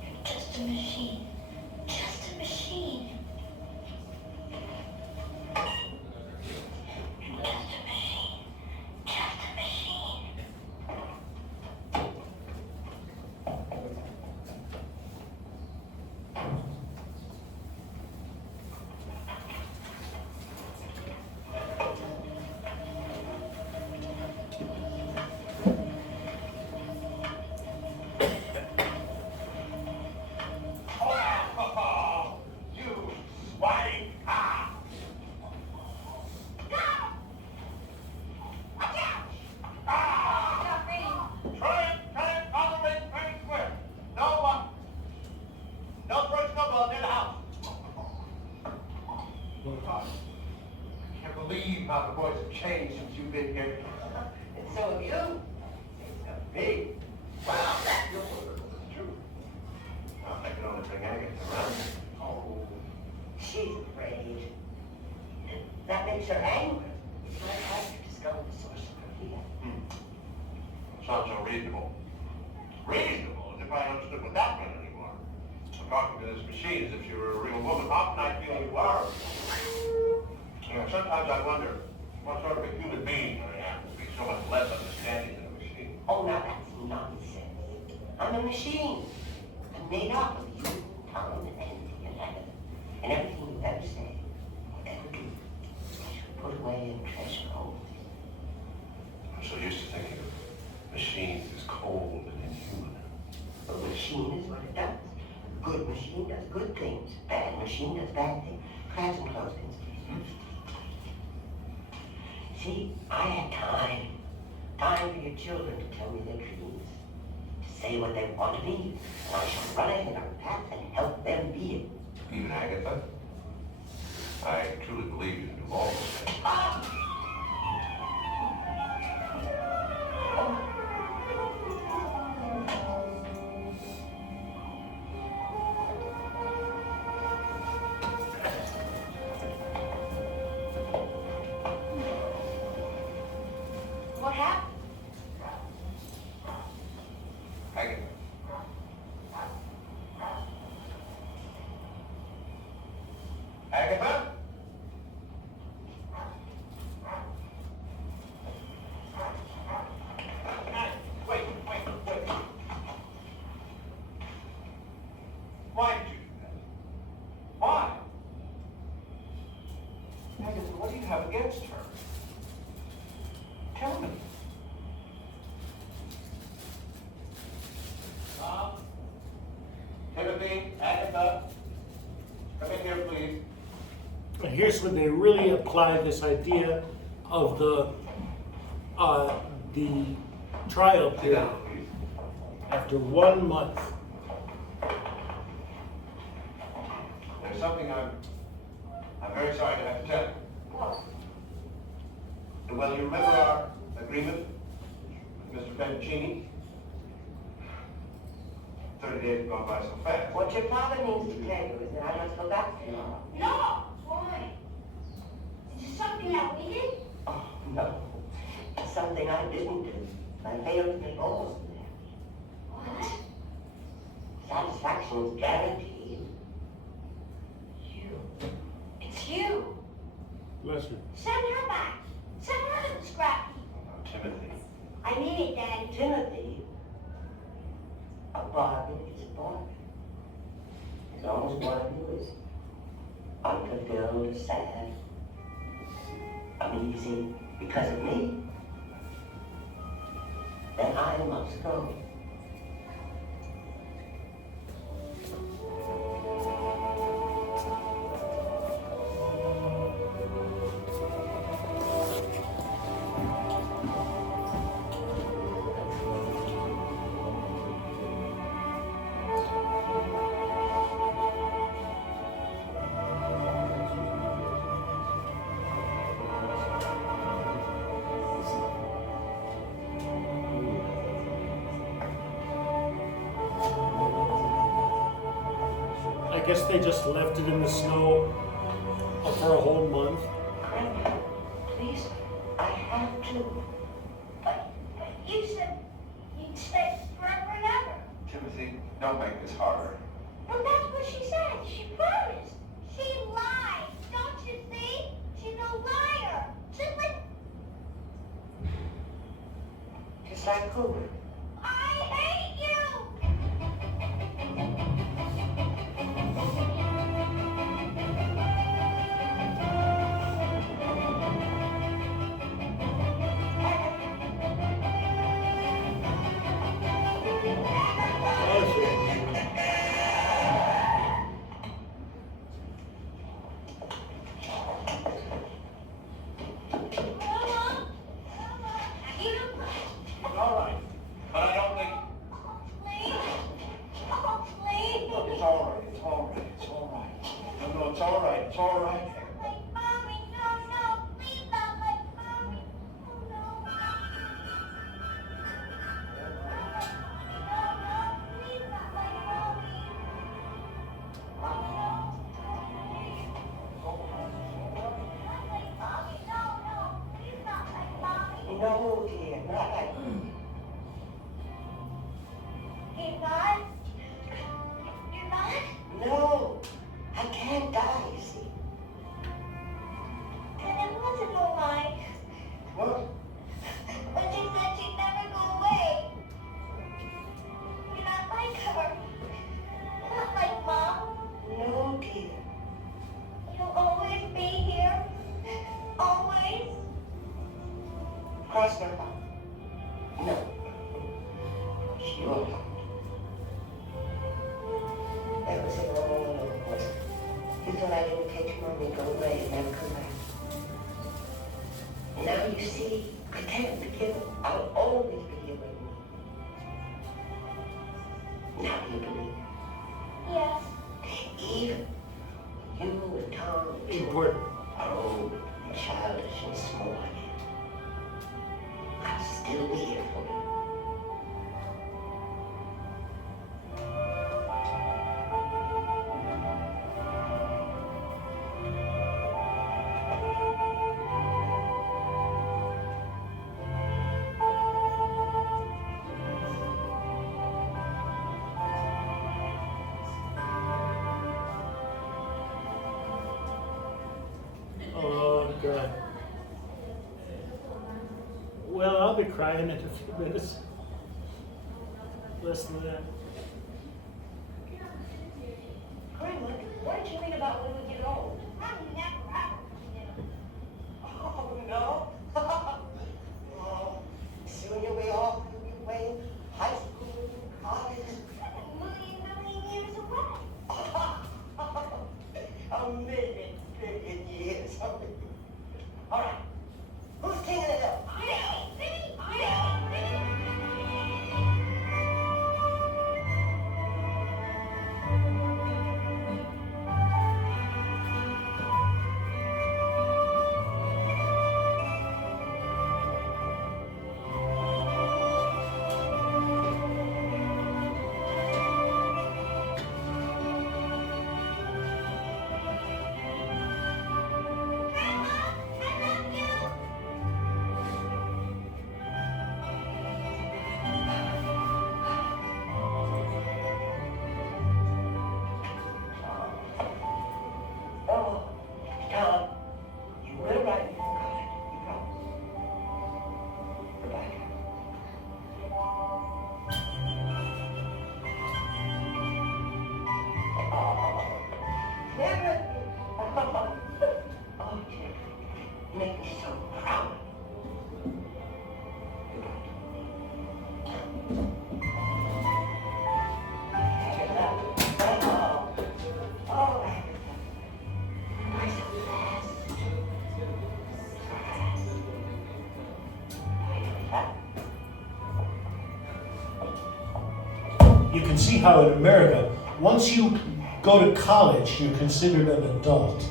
You're just a machine. Just a machine. You're just a machine. Just a machine. Oh, you swine! Ah! Ah! Try it, follow it, very square. No birds, no balls in the house. I can't believe how the boys have changed since you've been here. And so have you. It's a big. Wow, that's true. I can only bring Agatha around. Oh, she's afraid. That makes her angry. So I have to discover the source of her fear. Sounds so reasonable. Reasonable? As if I understood what that meant anymore. I'm talking to this machine as if she were a real woman. How can I feel you are? You know, sometimes I wonder what sort of a human being I am to be so much less understanding than a machine. Oh, now that's nonsense. I'm a machine. I'm made up of you, time, and energy, and effort. And everything you ever say, or ever do, put away in treasure hole. I'm so used to thinking of machines as cold and inhuman. A machine is what it does. A good machine does good things. Bad machine does bad things. Crabs and clothespins. See, I had time. Time for your children to tell me their dreams. To say what they want to be. And I shall run ahead on the path and help them be it. Even Agatha? I truly believe you can do all those things. What happened? Agatha, Agatha? Wait. Why did you do that? Why? Agatha, what do you have against her? Tell me. Tom? Timothy? Agatha? Come in here, please. Here's when they really apply this idea of the trial Sit period. down, please. After 1 month. There's something I'm very sorry to have to tell you. What? Well, you remember our agreement with Mr. Fettuccini? 30 days have gone by so fast. What your father means to tell you is that I must go back to him. No! Why? Is it something that we did? Oh, no. It's something I didn't do. I failed to make all of them. What? Satisfaction is guaranteed. You. It's you. Bless her. Send her back. Send her to the scrap heap. Timothy. I mean it, Daddy. Timothy, a bargain is a bargain. As long as one of you is unfulfilled, sad, uneasy because of me, then I must go. I guess they just left it in the snow for a whole month. Grandpa, please, I have to. But you said you'd stay forever and ever. Timothy, don't make this harder. Well, that's what she said. She promised. She lied. Don't you see? She's a liar. Just like who? I hate you. Mama. You All right. But I don't think... please. Oh, please. Look, it's all right. It's all right. It's all right. No, it's all right. It's all right. Like mommy, no, please not like mommy. Oh no. No, please not like mommy. Oh no. Not like mommy, no, please not like mommy. No, dear, not like You're not? You're not? No, I can't die, you see. And it wasn't no lie. What? But she said she'd never go away. You're not like her. Not like Mom. No, dear. You'll always be here. Always. Cross my heart. No. Sure. That was a long was. You thought I didn't take your money, go away, and never come back. Now you see, I can't forgive it. I'll always forgive it. Now you believe. Yes. Even you and Tom and George Important. are old and childish and small again. I'll still be here for you. Well, I'll be crying in a few minutes. Less than that. Grandma, what did you mean about when we get old? I'm never ever, you know. Oh, no. Oh, soon you'll be off, you'll be away in high school, college. That's a million years away. A million years. All right. Who's king of the hill? Me. Oh, Tom, you will write me from college. You promise. Goodbye. Never. Oh, Jack, you make me so proud. You can see how in America, once you go to college, you're considered an adult.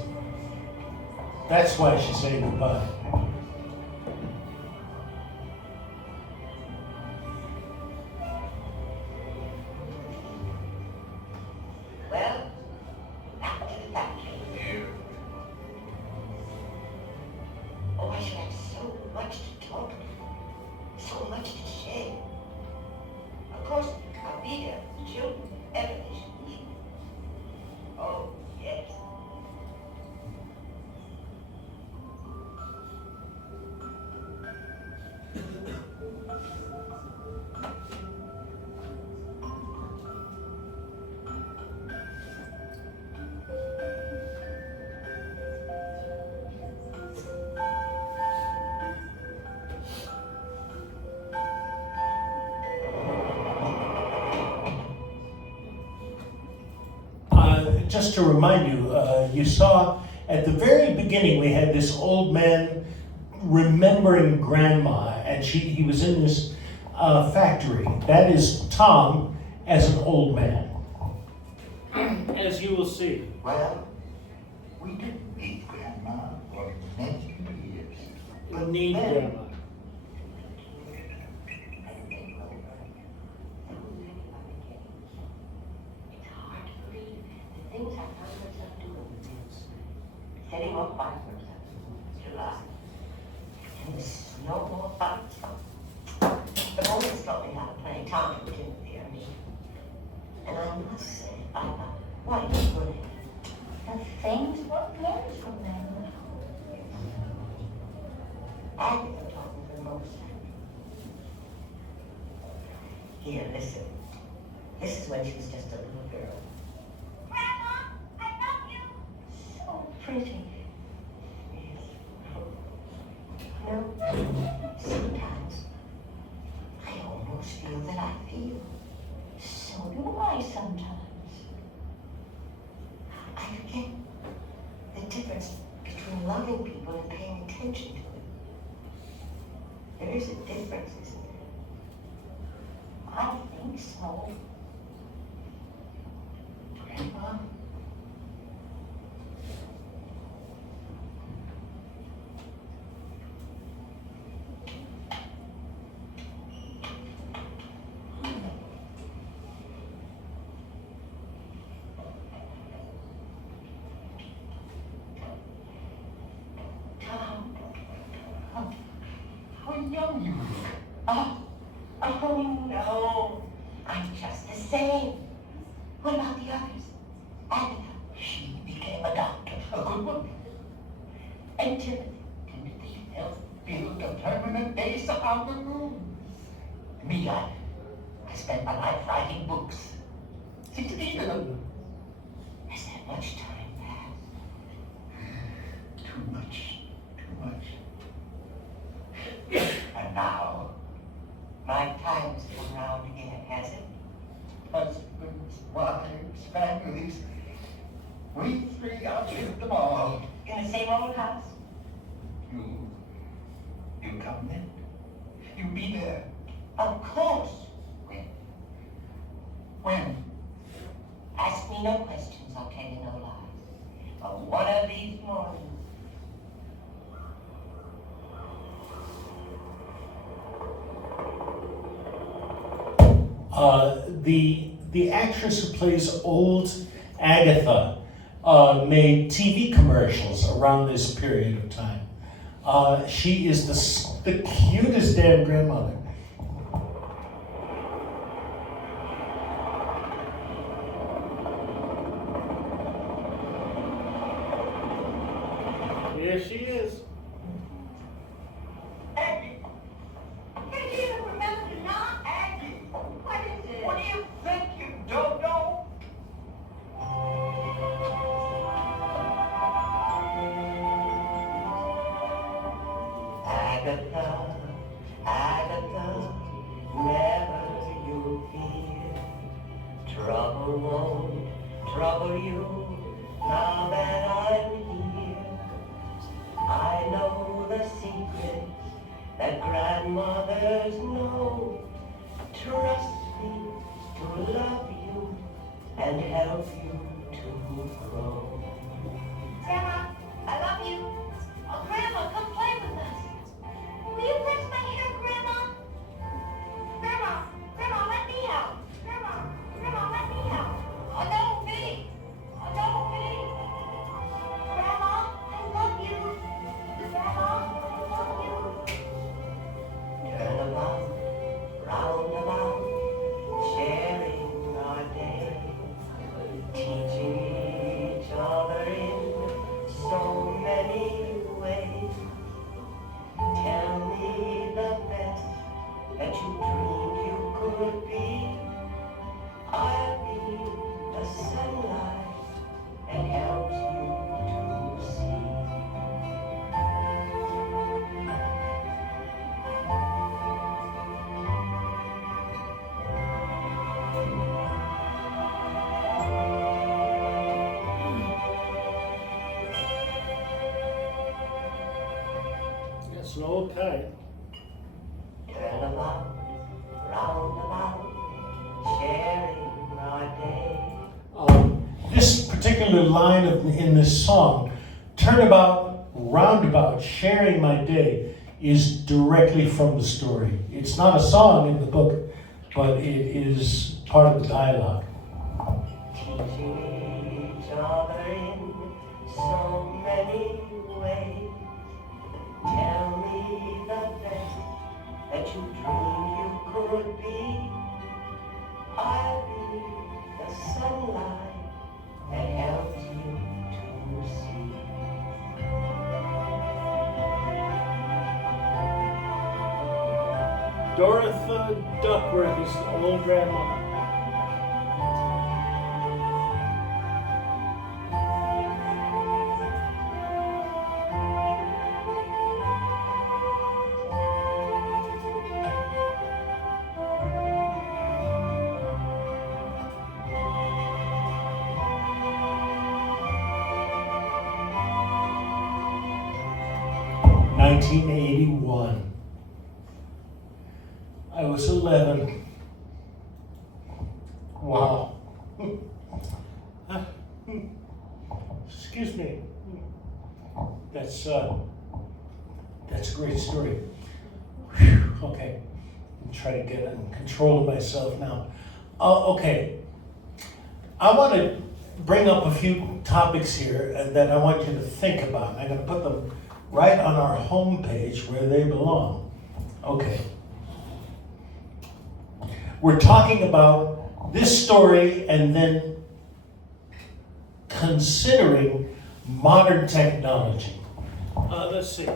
That's why she's saying goodbye. Well, back to the factory. Oh, I should have so much to talk about, so much to share. Of course, I'll be there for the children, everything should be. Oh, yes. Just to remind you, you saw at the very beginning we had this old man remembering grandma, and he was in this factory. That is Tom as an old man. As you will see. Well, we didn't meet Grandma for many years. You need grandma. It's hard to believe the things I found myself doing. Setting up fires in July. And the snow more fun. The boys taught me how to play Tom and Timothy, I mean. And I must say, I thought, what a good. The things were learned from them. Agatha taught me the most. Here, listen. This is when she was just a little girl. Grandma, I love you. So pretty. Yes. No, sometimes I almost feel that I feel. So do I sometimes. I forget the difference between loving people and paying attention to them. There is a difference, isn't there? I think so. Grandma? Tom? How young you look. Oh no. I'm just the same. What about the others? Agatha, She became a doctor, a good one. and Timothy. around the room. Me, I spent my life writing books. 16 of them. Has that much time passed? Too much. And now, my time's come round again, has it? Husbands, wives, families. We three outlived them all. In the same old house? You come then? You be there? Of course. When? Ask me no questions, I'll tell you no lies. But one of these mornings, The actress who plays old Agatha made TV commercials around this period of time. She is the cutest damn grandmother. Here she is. Aggie! Can you even remember to knock? Aggie! What is it? What do you think you don't know? Agatha, Agatha, never you fear. Trouble won't trouble you now that I'm here. I know the secrets that grandmothers know. Trust me to love you and help you to grow. Grandma, I love you. Oh, Grandma, come play with us. Will you brush my hair, Grandma? Grandma, let me out. Grandma, let me out. Oh, no, me. Oh, no, me. Grandma, I love you. Grandma, I love you. Turn about, round about, sharing our day, teaching each other in so many ways. Tell me the best that you dreamed you could be. I'll be the sunlight that helps you to see. That's an old kite. Turn about, round about, sharing our day. This particular line in this song, turnabout, roundabout, sharing my day, is directly from the story. It's not a song in the book, but it is part of the dialogue. Teaching each other in so many ways. Tell me the best that you dreamed you could be. I'll be the sunlight that helps you to see. Dorothy Duckworthy's old grandmother. (1981). I was 11. Wow. Excuse me. That's a great story. Whew, okay, I'm trying to get in control of myself now. Okay, I want to bring up a few topics here that I want you to think about. I'm going to put them right on our home page where they belong. Okay. We're talking about this story and then considering modern technology. Let's see.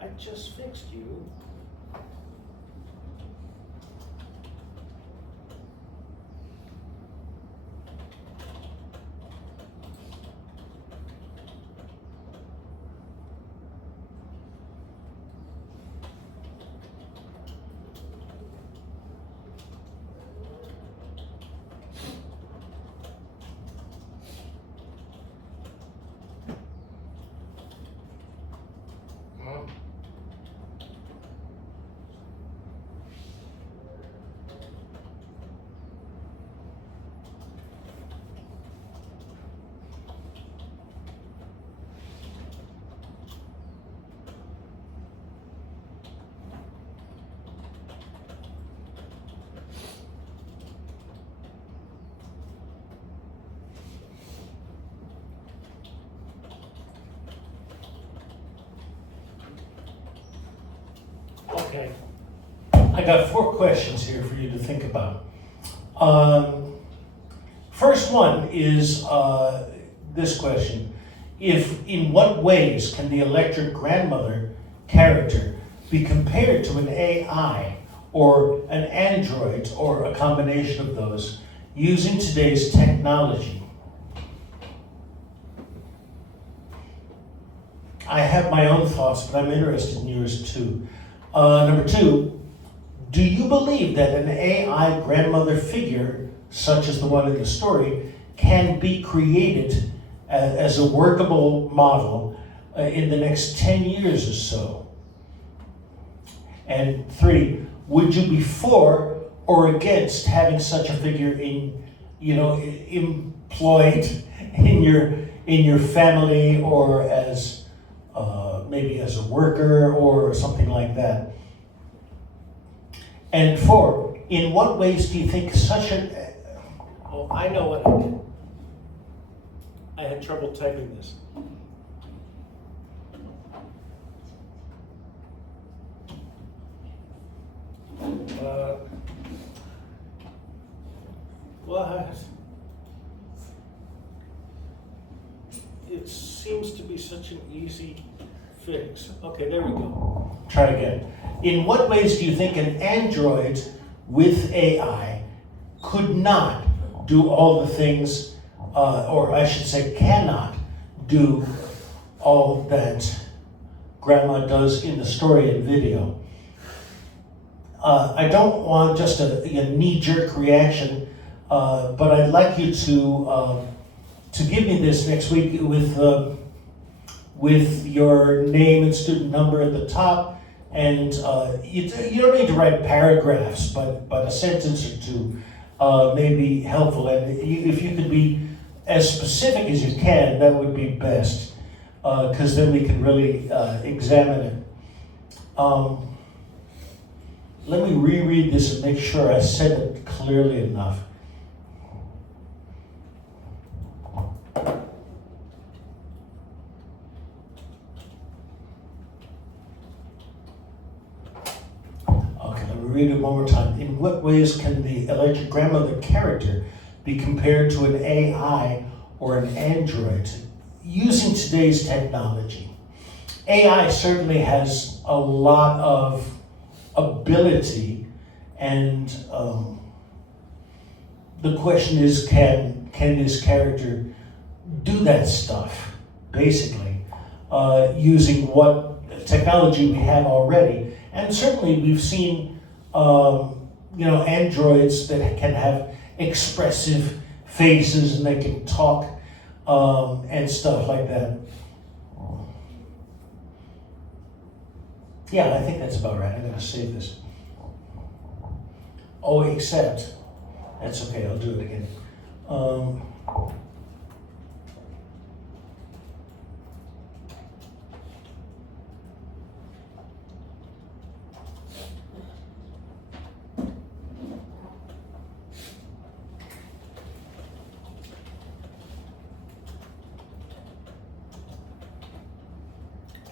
I just fixed you. Okay. I got 4 questions here for you to think about. First one is this question. In what ways can the electric grandmother character be compared to an AI or an android or a combination of those using today's technology? I have my own thoughts, but I'm interested in yours too. Number 2, do you believe that an AI grandmother figure, such as the one in the story, can be created as a workable model in the next 10 years or so? And 3, would you be for or against having such a figure employed in your family, or as maybe as a worker or something like that? And 4, in what ways do you think such a... Oh, I know what I did. I had trouble typing this. What? It seems to be such an easy fix. Okay, there we go. Try again. In what ways do you think an android with AI could not do all the things, or I should say cannot do all that Grandma does in the story and video? I don't want just a knee-jerk reaction, but I'd like you to give me this next week with your name and student number at the top. And you don't need to write paragraphs, but a sentence or 2 may be helpful. And if you could be as specific as you can, that would be best, because then we can really examine it. Let me reread this and make sure I said it clearly enough. Read it one more time. In what ways can the electric grandmother character be compared to an AI or an android using today's technology? AI certainly has a lot of ability, and the question is, can this character do that stuff, basically, using what technology we have already? And certainly we've seen androids that can have expressive faces and they can talk and stuff like that. Yeah, I think that's about right. I'm going to save this. Oh, except, that's okay, I'll do it again.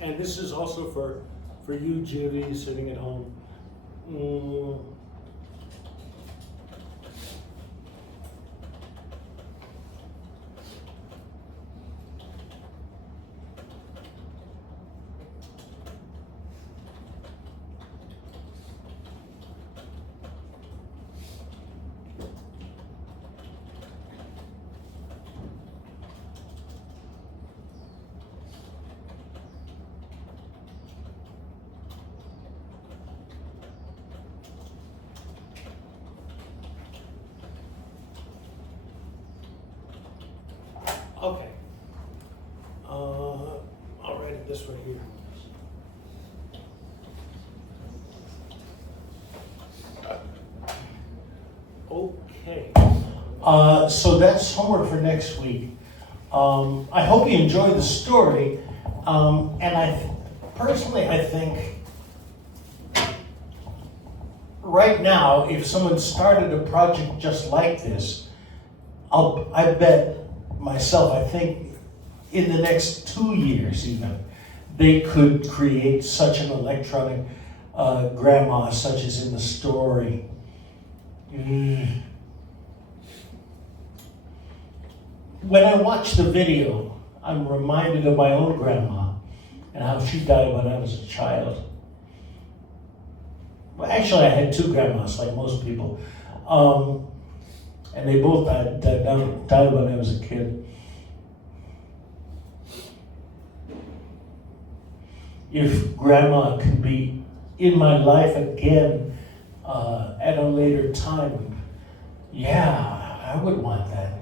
And this is also for you, Judy, sitting at home. this right here. Okay. So that's homework for next week. I hope you enjoyed the story. And personally, I think right now, if someone started a project just like this, I bet myself, I think in the next 2 years even, they could create such an electronic grandma such as in the story. When I watch the video, I'm reminded of my own grandma and how she died when I was a child. Well, actually, I had 2 grandmas, like most people. And they both died when I was a kid. If grandma can be in my life again at a later time, yeah, I would want that.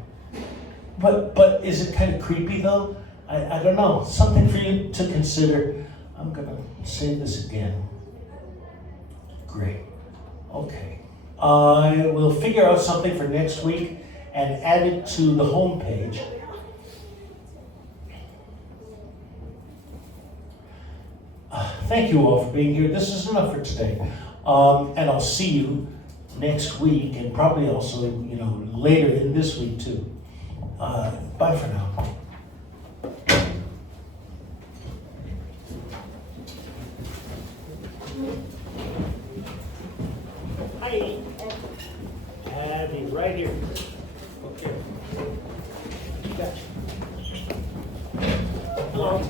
But is it kind of creepy though? I don't know. Something for you to consider. I'm gonna say this again. Great. Okay. I will figure out something for next week and add it to the home page. Thank you all for being here. This is enough for today. And I'll see you next week and probably also, later in this week too. Bye for now. Hi. Abby, right here. Okay. Gotcha. Hello.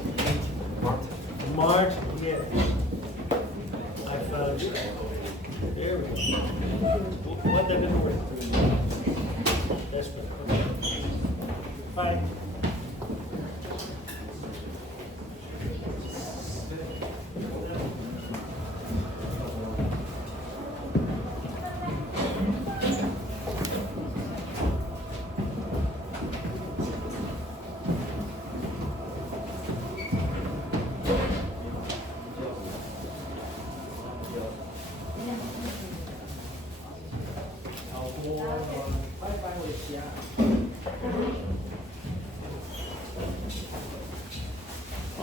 Mart, yeah. I found you. There we go. What that didn't work. That's better. Bye.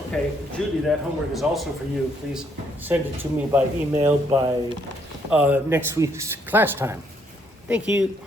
Okay, Judy, that homework is also for you. Please send it to me by email by next week's class time. Thank you.